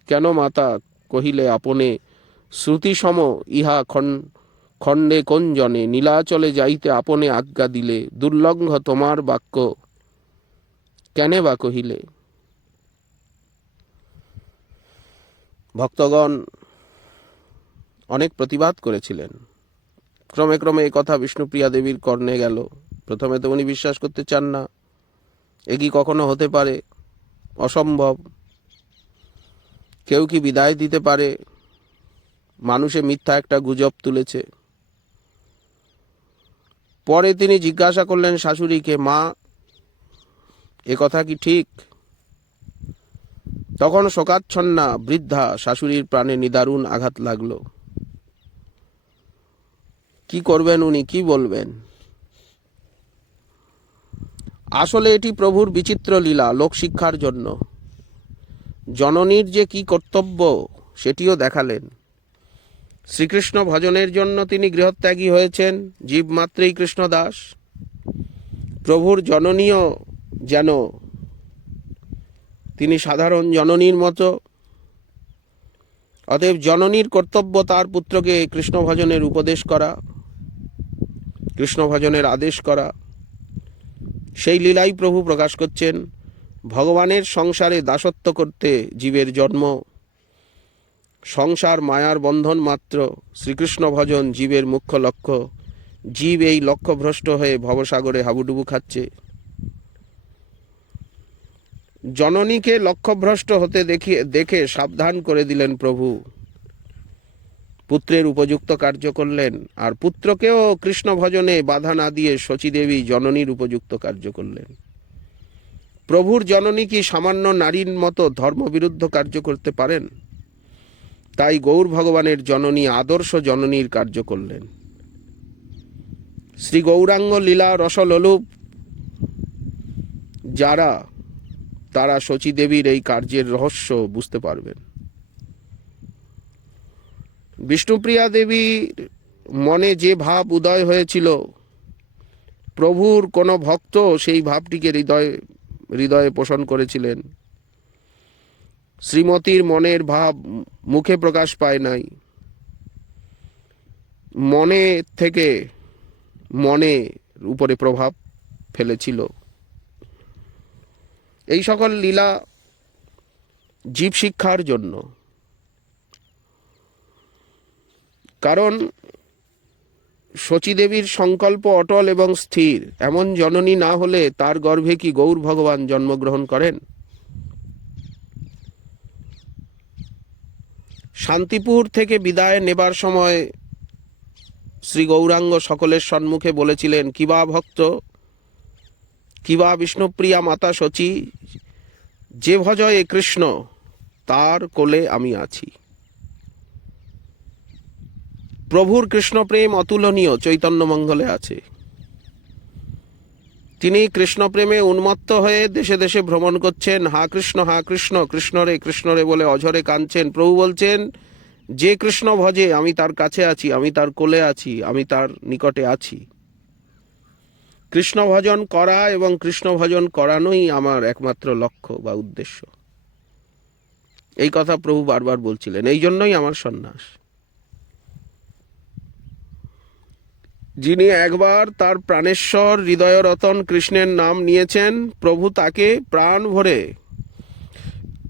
কেন মাতা কহিলে আপনে, শ্রুতিসম ইহা খণ্ডে কোন জনে, নীলাচলে যাইতে আপনে আজ্ঞা দিলে, দুর্লঙ্ঘ তোমার বাক্য কেনে বা কহিলে। ভক্তগণ অনেক প্রতিবাদ করেছিলেন। ক্রমে ক্রমে এই কথা বিষ্ণুপ্রিয়া দেবীর কর্ণে গেল। প্রথমে তো উনি বিশ্বাস করতে চান না, এ কি কখনো হতে পারে, অসম্ভব, কেউ কি বিদায় দিতে পারে, মানুষে মিথ্যা একটা গুজব তুলেছে। পরে তিনি জিজ্ঞাসা করলেন শাশুড়িকে, মা এ কথা কি ঠিক? তখন শোকাচ্ছন্না বৃদ্ধা শাশুড়ির প্রাণে নিদারুণ আঘাত লাগলো। কি করবেন উনি, কি বলবেন? আসলে এটি প্রভুর বিচিত্র লীলা, লোকশিক্ষার জন্য। জননীর যে কি কর্তব্য সেটিও দেখালেন। শ্রীকৃষ্ণ ভজনের জন্য তিনি গৃহত্যাগী হয়েছেন, জীবমাত্রেই কৃষ্ণদাস। প্রভুর জননীও যেন তিনি সাধারণ জননীর মতো। অতএব জননীর কর্তব্য তার পুত্রকে কৃষ্ণ ভজনের উপদেশ করা, কৃষ্ণ ভজনের আদেশ করা। সেই লীলাই প্রভু প্রকাশ করছেন। ভগবানের সংসারে দাসত্ব করতে জীবের জন্ম, সংসার মায়ার বন্ধন মাত্র, শ্রীকৃষ্ণ ভজন জীবের মুখ্য লক্ষ্য। জীব এই লক্ষ্যভ্রষ্ট হয়ে ভবসাগরে হাবুডুবু খাচ্ছে। জননীকে লক্ষ্যভ্রষ্ট হতে দেখে সাবধান করে দিলেন প্রভু। পুত্রের উপযুক্ত কার্য করলেন, আর পুত্রকেও কৃষ্ণ ভজনে বাধা না দিয়ে শচীদেবী জননীর উপযুক্ত কার্য করলেন। প্রভুর জননী কি সামান্য নারীর মতো ধর্মবিরুদ্ধ কার্য করতে পারেন? তাই গৌর ভগবানের জননী আদর্শ জননীর কার্য করলেন। শ্রী গৌরাঙ্গ লীলা রসলোলুপ যারা, তারা শচীদেবীর এই কার্যের রহস্য বুঝতে পারবেন। বিষ্ণুপ্রিয়া দেবীর মনে যে ভাব উদয় হয়েছিল, প্রভুর কোনো ভক্ত সেই ভাবটিকে হৃদয়ে পোষণ করেছিলেন। শ্রীমতীর মনের ভাব মুখে প্রকাশ পায় নাই, মনে থেকে মনের উপরে প্রভাব ফেলেছিল। এই সকল লীলা জীব শিক্ষার জন্য। কারণ শচীদেবীর সংকল্প অটল এবং স্থির। এমন জননী না হলে তার গর্ভে কি গৌর ভগবান জন্মগ্রহণ করেন? শান্তিপুর থেকে বিদায় নেবার সময় শ্রী গৌরাঙ্গ সকলের সম্মুখে বলেছিলেন, কিবা ভক্ত, কিবা বিষ্ণুপ্রিয়া মাতা শচী, যে ভজয়ে কৃষ্ণ তার কোলে আমি আছি। প্রভুর কৃষ্ণপ্রেম অতুলনীয়, চৈতন্য মঙ্গলে আছে। তিনি কৃষ্ণপ্রেমে উন্মত্ত হয়ে দেশে দেশে ভ্রমণ করছেন। হা কৃষ্ণ কৃষ্ণ রে বলে অঝরে কাঁদছেন। প্রভু বলছেন, যে কৃষ্ণ ভজে আমি তার কাছে আছি, আমি তার কোলে আছি, আমি তার নিকটে আছি। কৃষ্ণ ভজন করা এবং কৃষ্ণ ভজন করানোই আমার একমাত্র লক্ষ্য বা উদ্দেশ্য। এই কথা প্রভু বারবার বলছিলেন। এই জন্যই আমার সন্ন্যাস। যিনি একবার তার প্রাণেশ্বর হৃদয়রতন কৃষ্ণের নাম নিয়েছেন, প্রভু তাকে প্রাণ ভরে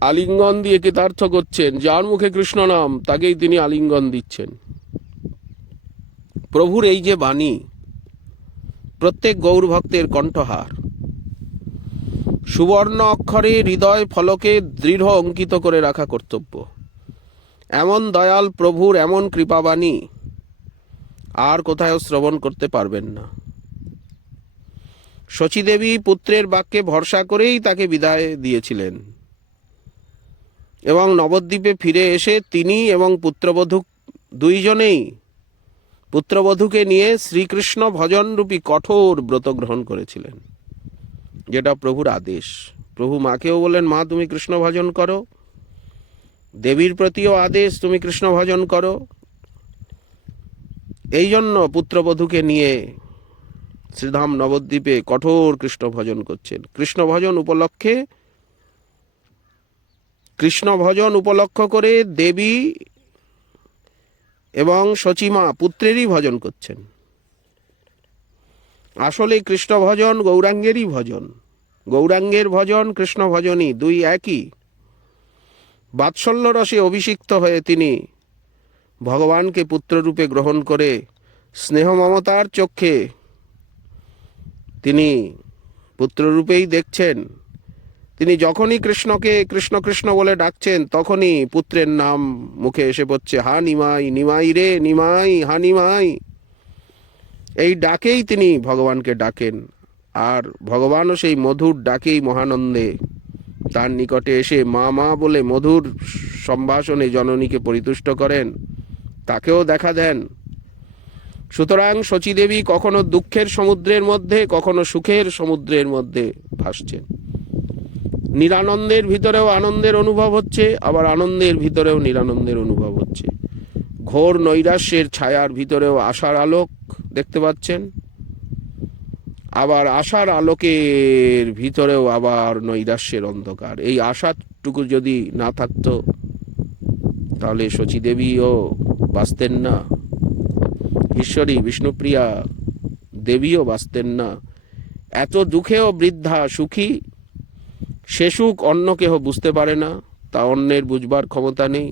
আলিঙ্গন দিয়ে কৃতার্থ করছেন। যার মুখে কৃষ্ণ নাম, তাকেই তিনি আলিঙ্গন দিচ্ছেন। প্রভুর এই যে বাণী, প্রত্যেক গৌর ভক্তের কণ্ঠহার, সুবর্ণ অক্ষরে হৃদয় ফলকে দৃঢ় অঙ্কিত করে রাখা কর্তব্য। এমন দয়াল প্রভুর এমন কৃপাবাণী আর কোথাও শ্রবণ করতে পারবেন না। শচীদেবী পুত্রের বাক্যে ভরসা করেই তাকে বিদায় দিয়েছিলেন এবং নবদ্বীপে ফিরে এসে তিনি এবং পুত্রবধূ দুইজনেই পুত্রবধূকে নিয়ে শ্রীকৃষ্ণ ভজনরূপী কঠোর ব্রত গ্রহণ করেছিলেন, যেটা প্রভুর আদেশ। প্রভু মাকেও বলেন, মা তুমি কৃষ্ণ ভজন করো। দেবীর প্রতিও আদেশ, তুমি কৃষ্ণ ভজন করো। এই জন্য পুত্রবধূকে নিয়ে শ্রীধাম নবদ্বীপে কঠোর কৃষ্ণ ভজন করছেন। কৃষ্ণ ভজন উপলক্ষ করে দেবী এবং শচীমা পুত্রেরই ভজন করছেন। আসলে কৃষ্ণ ভজন গৌরাঙ্গেরই ভজন। গৌরাঙ্গের ভজন কৃষ্ণ ভজনই, দুই একই। বাৎসল্য রসে অভিষিক্ত হয়ে তিনি ভগবানকে পুত্ররূপে গ্রহণ করে স্নেহ মমতার চক্ষে তিনি পুত্ররূপেই দেখছেন। তিনি যখনই কৃষ্ণকে কৃষ্ণ কৃষ্ণ বলে ডাকছেন, তখনই পুত্রের নাম মুখে এসে পড়ছে। হা নিমাই, নিমাই রে নিমাই, হা নিমাই। এই ডাকেই তিনি ভগবানকে ডাকেন। আর ভগবানও সেই মধুর ডাকেই মহানন্দে তার নিকটে এসে মা মা বলে মধুর সম্ভাষণে জননীকে পরিতুষ্ট করেন, তাকেও দেখা দেন। সুতরাং শচীদেবী কখনো দুঃখের সমুদ্রের মধ্যে, কখনো সুখের সমুদ্রের মধ্যে ভাসছেন। নিরানন্দের ভিতরেও আনন্দের অনুভব হচ্ছে, আবার আনন্দের ভিতরেও নিরানন্দের অনুভব হচ্ছে। ঘোর নৈরাশ্যের ছায়ার ভিতরেও আশার আলোক দেখতে পাচ্ছেন, আবার আশার আলোকের ভিতরেও আবার নৈরাশ্যের অন্ধকার। এই আশাটুকু যদি না থাকতো, তাহলে শচীদেবীও বাঁচতেন না, ঈশ্বরী বিষ্ণুপ্রিয়া দেবীও বাঁচতেন না। এত দুঃখেও বৃদ্ধা সুখী। সে সুখ অন্য কেহ বুঝতে পারে না, তা অন্যের বুঝবার ক্ষমতা নেই।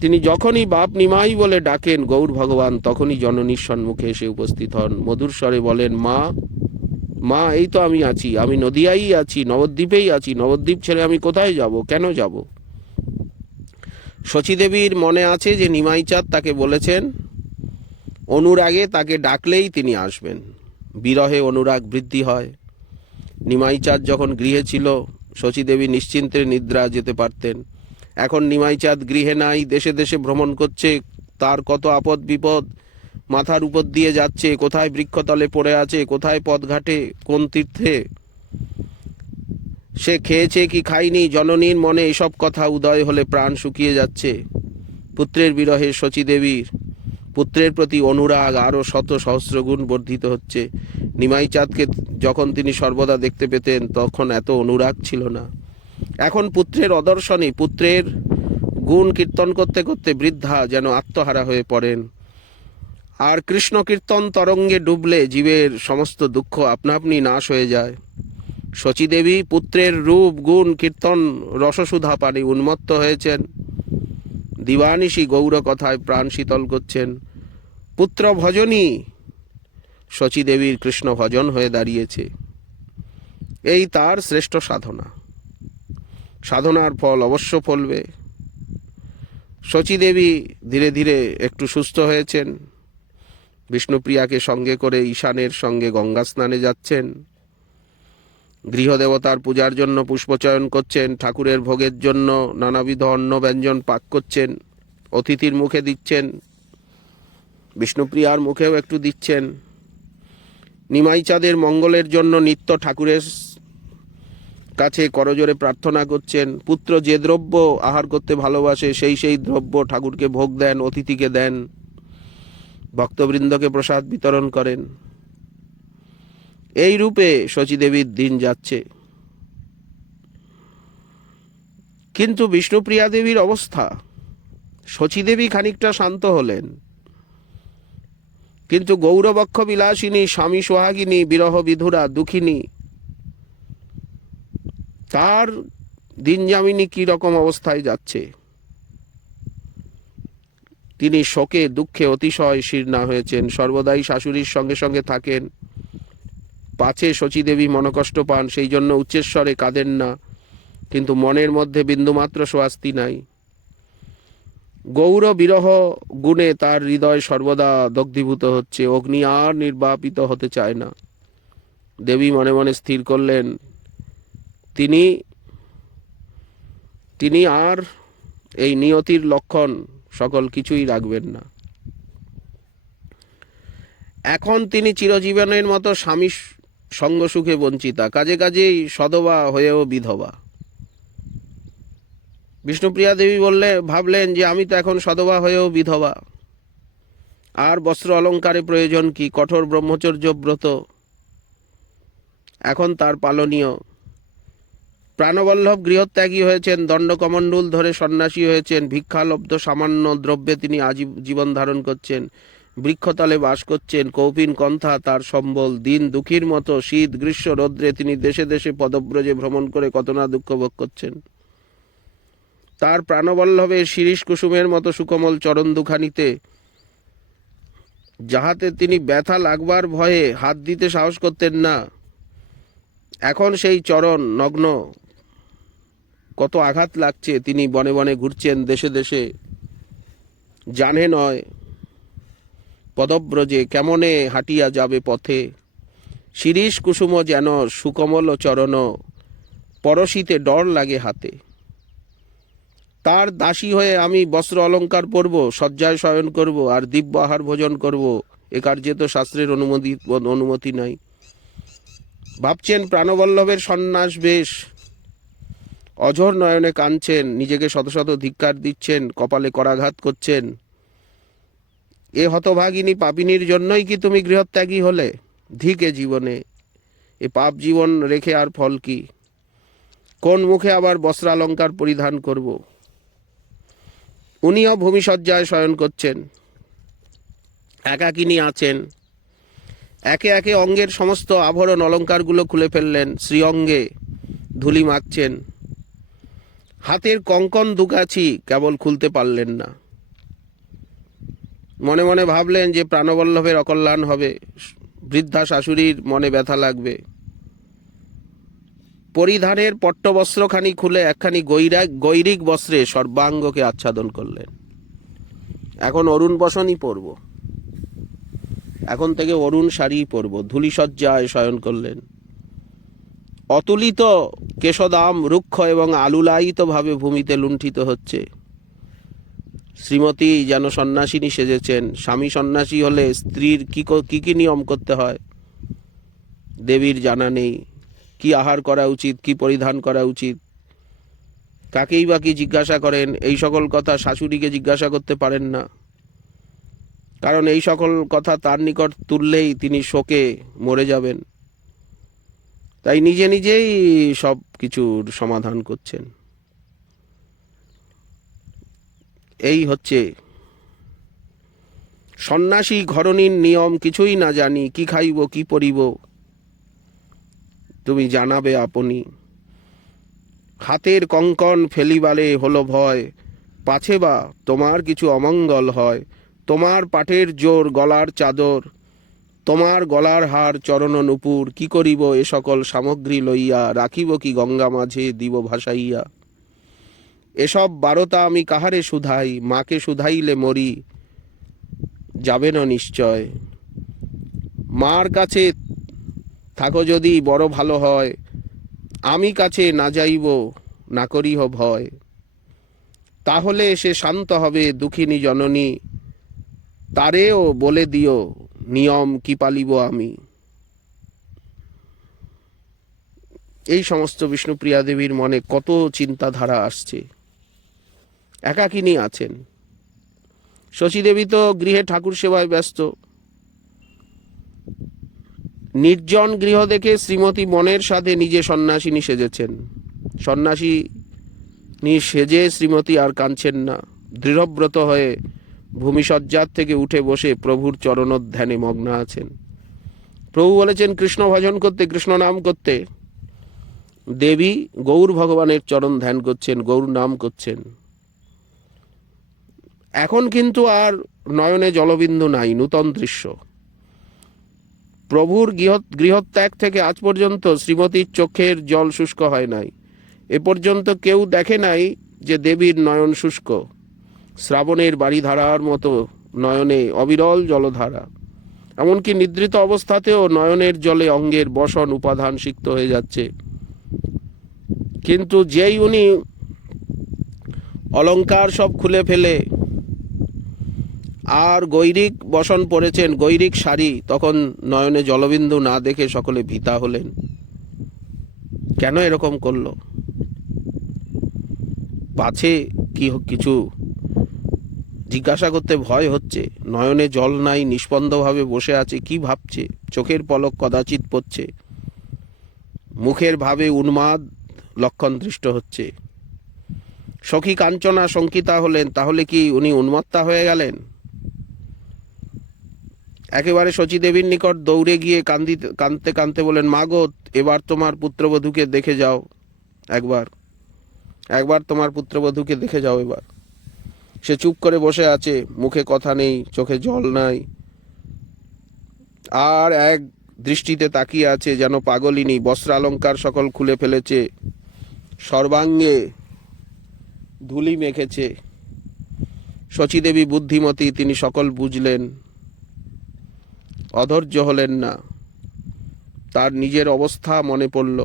তিনি যখনই বাপ নিমাই বলে ডাকেন গৌর ভগবান, তখনই জননীর সম্মুখে এসে উপস্থিত হন। মধুর স্বরে বলেন, মা মা, এই তো আমি আছি, আমি নদিয়াই আছি, নবদ্বীপেই আছি। নবদ্বীপ ছেড়ে আমি কোথায় যাব, কেন যাব? শচীদেবীর মনে আছে যে নিমাইচাঁদ তাকে বলেছেন, অনুরাগে তাকে ডাকলেই তিনি আসবেন। বিরহে অনুরাগ বৃদ্ধি হয়। নিমাইচাঁদ যখন গৃহে ছিল, শচীদেবী নিশ্চিন্তে নিদ্রা যেতে পারতেন। এখন নিমাইচাঁদ গৃহে নাই, দেশে দেশে ভ্রমণ করছে। তার কত আপদ বিপদ মাথার উপর দিয়ে যাচ্ছে। কোথায় বৃক্ষতলে পড়ে আছে, কোথায় পথঘাটে, কোন তীর্থে সে খেয়েছে কি খায়নি। জননীর মনে এসব কথা উদয় হলে প্রাণ শুকিয়ে যাচ্ছে। পুত্রের বিরহে শচীদেবীর পুত্রের প্রতি অনুরাগ আরও শত সহস্রগুণ বর্ধিত হচ্ছে। নিমাই চাঁদকে যখন তিনি সর্বদা দেখতে পেতেন তখন এত অনুরাগ ছিল না। এখন পুত্রের অদর্শনে পুত্রের গুণ কীর্তন করতে করতে বৃদ্ধা যেন আত্মহারা হয়ে পড়েন। আর কৃষ্ণ কীর্তন তরঙ্গে ডুবলে জীবের সমস্ত দুঃখ আপনা আপনি নাশ হয়ে যায়। শচীদেবী পুত্রের রূপ গুণ কীর্তন রসসুধা পানে উন্মত্ত হয়েছেন। দিবানিশি গৌর কথায় প্রাণ শীতল করছেন। পুত্র ভজনই শচীদেবীর কৃষ্ণ ভজন হয়ে দাঁড়িয়েছে। এই তার শ্রেষ্ঠ সাধনা। সাধনার ফল অবশ্য ফলবে। শচীদেবী ধীরে ধীরে একটু সুস্থ হয়েছেন। বিষ্ণুপ্রিয়াকে সঙ্গে করে ঈশানের সঙ্গে গঙ্গা স্নানে যাচ্ছেন। গৃহদেবতার পূজার জন্য পুষ্পচয়ন করছেন। ঠাকুরের ভোগের জন্য নানাবিধ অন্ন ব্যঞ্জন পাক করছেন। অতিথির মুখে দিচ্ছেন, বিষ্ণুপ্রিয়ার মুখেও একটু দিচ্ছেন। নিমাই চাঁদের মঙ্গলের জন্য নিত্য ঠাকুরের কাছে করজোরে প্রার্থনা করছেন। পুত্র যে দ্রব্য আহার করতে ভালোবাসে সেই দ্রব্য ঠাকুরকে ভোগ দেন, অতিথিকে দেন, ভক্তবৃন্দকে প্রসাদ বিতরণ করেন। এই রূপে শচীদেবীর দিন যাচ্ছে। কিন্তু বিষ্ণুপ্রিয়া দেবীর অবস্থা, শচীদেবী খানিকটা শান্ত হলেন, কিন্তু গৌরবক্ষ বিলাসিনী স্বামী সোহাগিনী বিরহ বিধুরা দুঃখিনী, তার দিনযামিনী কি রকম অবস্থায় যাচ্ছে। তিনি শোকে দুঃখে অতিশয় শীর্ণা হয়েছেন। সর্বদাই শাশুড়ির সঙ্গে সঙ্গে থাকেন। পাছে শচীদেবী মনকষ্ট পান, সেই জন্য উচ্চস্বরে কাঁদেন না, কিন্তু মনের মধ্যে বিন্দুমাত্র স্বস্তি নাই। গৌর বিরহ গুণে তার হৃদয় সর্বদা দগ্ধীভূত হচ্ছে। অগ্নি আর নির্বাপিত হতে চায় না। দেবী মনে মনে স্থির করলেন তিনি আর এই নিয়তির লক্ষণ সকল কিছুই রাখবেন না। এখন তিনি চিরজীবনের মতো স্বামী সঙ্গ সুখে বঞ্চিতা, কাজে কাজেই সধবা হয়েও বিধবা। বিষ্ণুপ্রিয়া দেবী ভাবলেন যে আমি তো এখন সধবা হয়েও বিধবা, আর বস্ত্র অলঙ্কারে প্রয়োজন কি? কঠোর ব্রহ্মচর্য ব্রত এখন তার পালনীয়। প্রাণবল্লভ গৃহত্যাগী হয়েছেন, দণ্ডকমণ্ডল ধরে সন্ন্যাসী হয়েছেন, ভিক্ষালব্ধ সামান্য দ্রব্যে তিনি জীবন ধারণ করছেন, বৃক্ষতলে বাস করছেন, কৌপিন কন্থা তার সম্বল। দিন দুঃখীর মতো শীত গ্রীষ্ম রৌদ্রে তিনি দেশে দেশে পদব্রজে ভ্রমণ করে কত না দুঃখ ভোগ করছেন। তার প্রাণবল্লভের শিরীষ কুসুমের মতো সুকোমল চরণ দুখানিতে যাহাতে তিনি ব্যথা লাগবার ভয়ে হাত দিতে সাহস করতেন না, এখন সেই চরণ নগ্ন, কত আঘাত লাগছে। তিনি বনে বনে ঘুরছেন, দেশে দেশে, জানে নয় পদব্রজে কেমনে হাঁটিয়া যাবে পথে। শিরীষ কুসুম যেন সুকমল চরণ, পরশিতে ডর লাগে হাতে। তার দাসী হয়ে আমি বস্ত্র অলঙ্কার পরব, শয্যায় শয়ন করব, আর দিব্য আহার ভোজন করব, এ কার্যে তো শাস্ত্রের অনুমতি নাই। ভাবছেন প্রাণবল্লভের সন্ন্যাস বেশ, অঝোর নয়নে কাঁদছেন, নিজেকে শত শত ধিক্কার দিচ্ছেন, কপালে করাঘাত করছেন। এ হতভাগিনী পাপিনীর জন্যই কি তুমি গৃহত্যাগী হলে? ধিকে জীবনে, এ পাপ জীবন রেখে আর ফল কি? কোন মুখে আবার বস্ত্রালঙ্কার পরিধান করব? উনিও ভূমিশয্যায় শয়ন করছেন, একাকিনী আছেন। একে একে অঙ্গের সমস্ত আভরণ অলঙ্কারগুলো খুলে ফেললেন, শ্রীঅঙ্গে ধুলি মাখছেন। হাতের কঙ্কন দুগাছি কেবল খুলতে পারলেন না। মনে মনে ভাবলেন যে প্রাণবল্লভের অকল্যাণ হবে, বৃদ্ধা শাশুড়ির মনে ব্যথা লাগবে। পরিধানের পট্টবস্ত্রখানি খুলে একখানি গৈরিক বস্ত্রে সর্বাঙ্গকে আচ্ছাদন করলেন। এখন অরুণ বসনই পরব, এখন থেকে অরুণ শাড়ি পরব। ধূলিসজ্জায় শয়ন করলেন। অতুলিত কেশদাম রুক্ষ এবং আলুলায়িত ভাবে ভূমিতে লুণ্ঠিত হচ্ছে। শ্রীমতী যেন সন্ন্যাসিনী সেজেছেন। স্বামী সন্ন্যাসী হলে স্ত্রীর কি কি নিয়ম করতে হয় দেবীর জানা নেই। কি আহার করা উচিত, কি পরিধান করা উচিত, কাকেই বা কি জিজ্ঞাসা করেন? এই সকল কথা শাশুড়িকে জিজ্ঞাসা করতে পারেন না, কারণ এই সকল কথা তার নিকট তুললেই তিনি শোকে মরে যাবেন। তাই নিজে নিজেই সব কিছুর সমাধান করছেন। এই হচ্ছে সন্ন্যাসী ঘরণীর নিয়ম, কিছুই না জানি, কি খাইব কি পরিব তুমি জানাবে আপনি। হাতের কঙ্কন ফেলিবালে হলো ভয়, পাছে বা তোমার কিছু অমঙ্গল হয়। তোমার পাটের জোর গলার চাদর, তোমার গলার হার চরণ নূপুর, কি করিব এ সকল সামগ্রী লইয়া, রাখিব কি গঙ্গা মাঝে দিব ভাসাইয়া। এসব বারতা আমি কাহারে শুধাই, মাকে শুধাইলে মরি যাবে না নিশ্চয়। মার কাছে থাকো যদি বড় ভালো হয়, আমি কাছে না যাইব না করিহ ভয়। তাহলে সে শান্ত হবে দুঃখিনী জননী, তারেও বলে দিও নিয়ম কি পালিব আমি। এই সমস্ত বিষ্ণুপ্রিয়া দেবীর মনে কত চিন্তাধারা আসছে। একাকিনী আছেন। শচীদেবী তো গৃহে ঠাকুর সেবায় ব্যস্ত। নির্জন গৃহ দেখে শ্রীমতী মনের সাথে নিজে সন্ন্যাসিনী সেজেছেন। সন্ন্যাসিনী সেজে শ্রীমতী আর কাঁদছেন না, দৃঢ়ব্রত হয়ে ভূমিসজ্জার থেকে উঠে বসে প্রভুর চরণোধ্যানে মগ্ন আছেন। প্রভু বলেছেন কৃষ্ণ ভজন করতে, কৃষ্ণ নাম করতে। দেবী গৌর ভগবানের চরণ ধ্যান করছেন, গৌর নাম করছেন। এখন কিন্তু আর নয়নে জলবিন্দু নাই, নূতন দৃশ্য। প্রভুর গৃহত্যাগ থেকে আজ পর্যন্ত শ্রীমতীর চোখের জল শুষ্ক হয় নাই। এ পর্যন্ত কেউ দেখে নাই যে দেবীর নয়ন শুষ্ক। শ্রাবণের বাড়িধারার মতো নয়নে অবিরল জলধারা। এমনকি নিদ্রিত অবস্থাতেও নয়নের জলে অঙ্গের বসন উপাদান সিক্ত হয়ে যাচ্ছে। কিন্তু যেই উনি অলঙ্কার সব খুলে ফেলে আর গৈরিক বসন পরেছেন, গৈরিক শাড়ি, তখন নয়নে জলবিন্দু না দেখে সকলে ভীতা হলেন। কেন এরকম করলো? পাছে কি কিছু জিজ্ঞাসা করতে ভয় হচ্ছে। নয়নে জল নাই, নিষ্পন্দভাবে বসে আছে, কি ভাবছে? চোখের পলক কদাচিৎ পড়ছে, মুখের ভাবে উন্মাদ লক্ষণ দৃষ্ট হচ্ছে। সখী কাঞ্চনা শঙ্কিতা হলেন, তাহলে কি উনি উন্মত্তা হয়ে গেলেন? একেবারে শচীদেবীর নিকট দৌড়ে গিয়ে কাঁদতে কাঁদতে বলেন, মা গো, এবার তোমার পুত্রবধূকে দেখে যাও, একবার তোমার পুত্রবধূকে দেখে যাও এবার। সে চুপ করে বসে আছে, মুখে কথা নেই, চোখে জল নাই, আর এক দৃষ্টিতে তাকিয়ে আছে যেন পাগলিনী। বস্ত্রালঙ্কার সকল খুলে ফেলেছে, সর্বাঙ্গে ধুলি মেখেছে। শচীদেবী বুদ্ধিমতী, তিনি সকল বুঝলেন, অধৈর্য হলেন না। তার নিজের অবস্থা মনে পড়ল।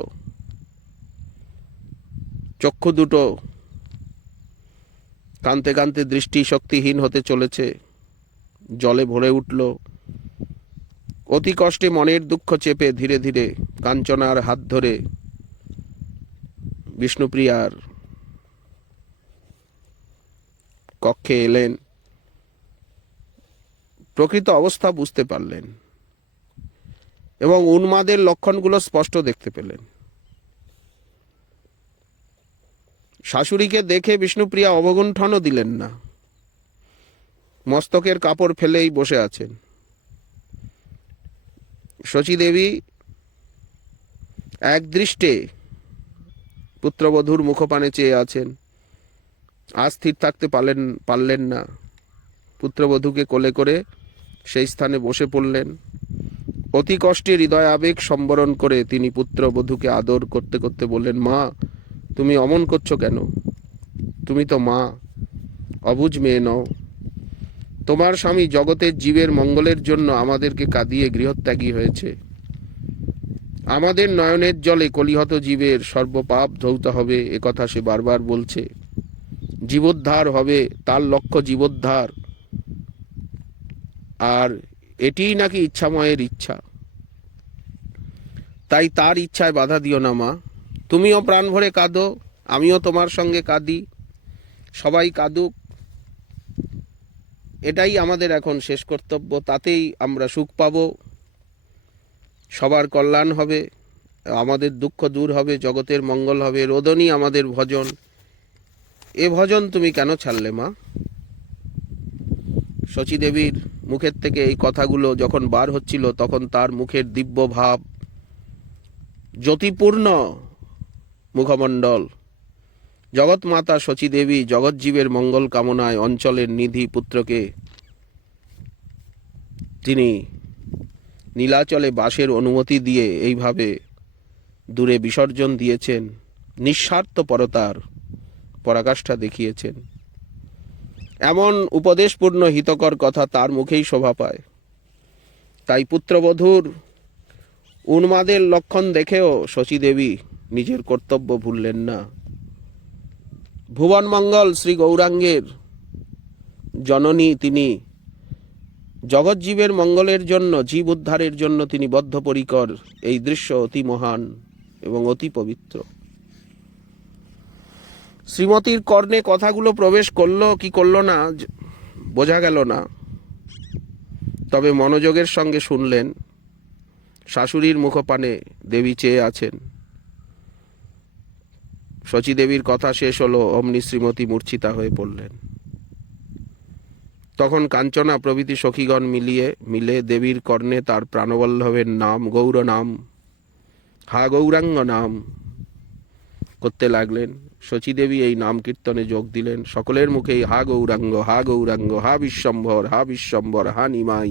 চক্ষু দুটো কাঁদতে কাঁদতে দৃষ্টি শক্তিহীন হতে চলেছে, জলে ভরে উঠল। অতি কষ্টে মনের দুঃখ চেপে ধীরে ধীরে কাঞ্চনার হাত ধরে বিষ্ণুপ্রিয়ার কক্ষে এলেন। প্রকৃত অবস্থা বুঝতে পারলেন এবং উন্মাদের লক্ষণগুলো স্পষ্ট দেখতে পেলেন। শাশুড়িকে দেখে বিষ্ণুপ্রিয়া অবগুণ্ঠনও দিলেন না, মস্তকের কাপড় ফেলেই বসে আছেন। শচীদেবী একদৃষ্টে পুত্রবধূর মুখপানে চেয়ে আছেন, আর স্থির থাকতে পারলেন না। পুত্রবধূকে কোলে করে সেই স্থানে বসে পড়লেন। অতি কষ্টে হৃদয় আবেগ সম্বরণ করে তিনি পুত্রবধূকে আদর করতে করতে বললেন, মা, তুমি অমন করছো কেন? তুমি তো মা, অবুঝ মেয়ে নও। তোমার স্বামী জগতের জীবের মঙ্গলের জন্য আমাদেরকে কাঁদিয়ে গৃহত্যাগী হয়েছে। আমাদের নয়নের জলে কলিহত জীবের সর্বপাপ ধৌত হবে, একথা সে বারবার বলছে। জীবোদ্ধার হবে, তার লক্ষ্য জীবোদ্ধার, আর এটিই নাকি ইচ্ছাময়ের ইচ্ছা। তাই তার ইচ্ছায় বাধা দিও না মা। তুমিও প্রাণ ভরে কাঁদো, আমিও তোমার সঙ্গে কাঁদি, সবাই কাঁদুক, এটাই আমাদের এখন শেষ কর্তব্য। তাতেই আমরা সুখ পাব, সবার কল্যাণ হবে, আমাদের দুঃখ দূর হবে, জগতের মঙ্গল হবে। রোদনই আমাদের ভজন। এ ভজন তুমি কেন ছাড়লে মা? শচীদেবীর মুখের থেকে এই কথাগুলো যখন বার হচ্ছিল, তখন তার মুখের দিব্য ভাব, জ্যোতিপূর্ণ মুখমণ্ডল। জগৎ মাতা শচীদেবী জগৎজীবের মঙ্গল কামনায় অঞ্চলের নিধি পুত্রকে তিনি নীলাচলে বাসের অনুমতি দিয়ে এইভাবে দূরে বিসর্জন দিয়েছেন, নিঃস্বার্থপরতার পরাকাষ্ঠা দেখিয়েছেন। এমন উপদেশপূর্ণ হিতকর কথা তার মুখেই শোভা পায়। তাই পুত্রবধূর উন্মাদের লক্ষণ দেখেও শচীদেবী নিজের কর্তব্য ভুললেন না। ভুবন মঙ্গল শ্রী গৌরাঙ্গের জননী তিনি, জগৎজীবের মঙ্গলের জন্য, জীব উদ্ধারের জন্য তিনি বদ্ধপরিকর। এই দৃশ্য অতি মহান এবং অতি পবিত্র। শ্রীমতীর কর্ণে কথাগুলো প্রবেশ করলো কি করলো না বোঝা গেল না, তবে মনোযোগের সঙ্গে শুনলেন। শাশুড়ির মুখপানে দেবী চেয়ে আছেন। শচীদেবীর কথা শেষ হলো, অমনি শ্রীমতী মূর্ছিতা হয়ে পড়লেন। তখন কাঞ্চনা প্রভৃতি সখীগণ মিলে দেবীর কর্ণে তার প্রাণবল্লভের নাম, গৌর নাম, হা গৌরাঙ্গ নাম করতে লাগলেন। শচীদেবী এই নাম কীর্তনে যোগ দিলেন। সকলের মুখেই হা গৌরাঙ্গ, হা গৌরাঙ্গ, হা বিশ্বম্ভর, হা বিশ্বম্ভর, হা নিমাই,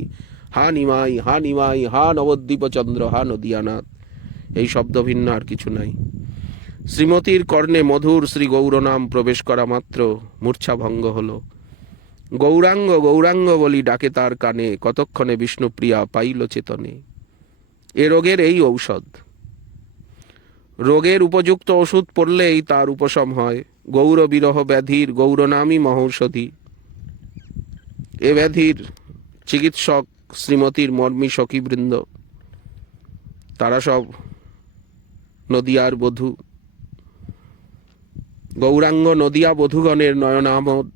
হা নিমাই, হা নিমাই, হা নবদ্বীপচন্দ্র, হা নদিয়ানাথ। এই শব্দ ভিন্ন আর কিছু নাই। শ্রীমতীর কর্ণে মধুর শ্রী গৌর নাম প্রবেশ করা মাত্র মূর্ছা ভঙ্গ হল। গৌরাঙ্গ গৌরাঙ্গ বলি ডাকে তার কানে, কতক্ষণে বিষ্ণুপ্রিয়া পাইল চেতনে। এ রোগের এই ঔষধ। রোগের উপযুক্ত ওষুধ পড়লেই তার উপশম হয়। গৌর বিরহ ব্যাধির গৌরনামই মহৌষধি। এ ব্যাধির চিকিৎসক শ্রীমতীর মর্মী সখীবৃন্দ, তারা সব নদিয়ার বধূ। গৌরাঙ্গ নদিয়া বধূগণের নয়নামদ।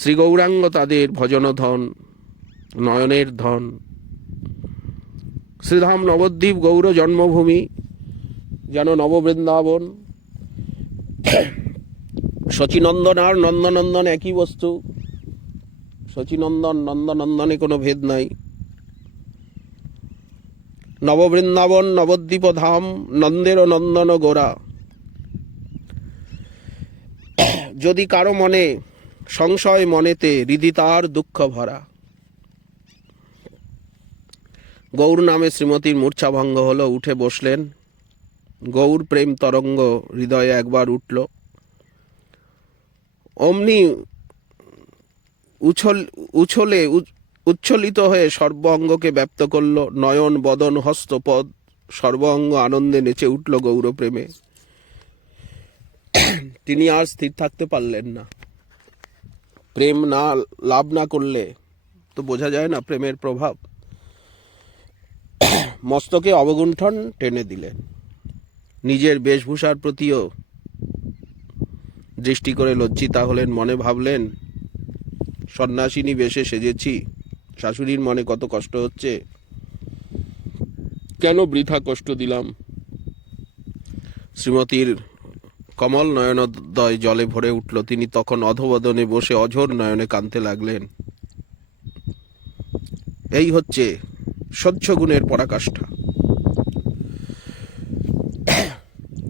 শ্রী গৌরাঙ্গ তাদের ভজনধন, নয়নের ধন। শ্রীধাম নবদ্বীপ গৌর জন্মভূমি, যেন নববৃন্দাবন। শচীনন্দন আর নন্দনন্দন একই বস্তু। শচীনন্দন নন্দনন্দনে কোনো ভেদ নাই। নববৃন্দাবন নবদ্বীপ ধাম, নন্দের নন্দন গোরা। যদি কারো মনে সংশয়, মনেতে হৃদি তার দুঃখ ভরা। গৌর নামে শ্রীমতীর মূর্ছা ভঙ্গ হলো। উঠে বসলেন। গৌর প্রেম তরঙ্গ হৃদয়ে একবার উঠল। অমনি উচ্ছলিত হয়ে সর্ব অঙ্গকে ব্যপ্ত করল। নয়ন বদন হস্তপদ সর্ব অঙ্গ আনন্দে নেচে উঠল গৌর প্রেমে। তিনি আর স্থির থাকতে পারলেন না। প্রেম না লাভ না করলে তো বোঝা যায় না প্রেমের প্রভাব। মস্তকে অবগুণ্ঠন টেনে দিলেন। নিজের বেশভূষার প্রতিও দৃষ্টি করে লজ্জিতা হলেন। মনে ভাবলেন, সন্ন্যাসিনী বেশে সেজেছি, শাশুড়ির মনে কত কষ্ট হচ্ছে, কেন বৃথা কষ্ট দিলাম। শ্রীমতীর কমল নয়নোদয় জলে ভরে উঠল। তিনি তখন অধবদনে বসে অঝোর নয়নে কাঁদতে লাগলেন। এই হচ্ছে স্বচ্ছ গুণের পরাকাষ্ঠা।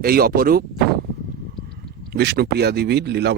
এই অপরূপ বিষ্ণুপ্রিয়া দেবীর লীলা।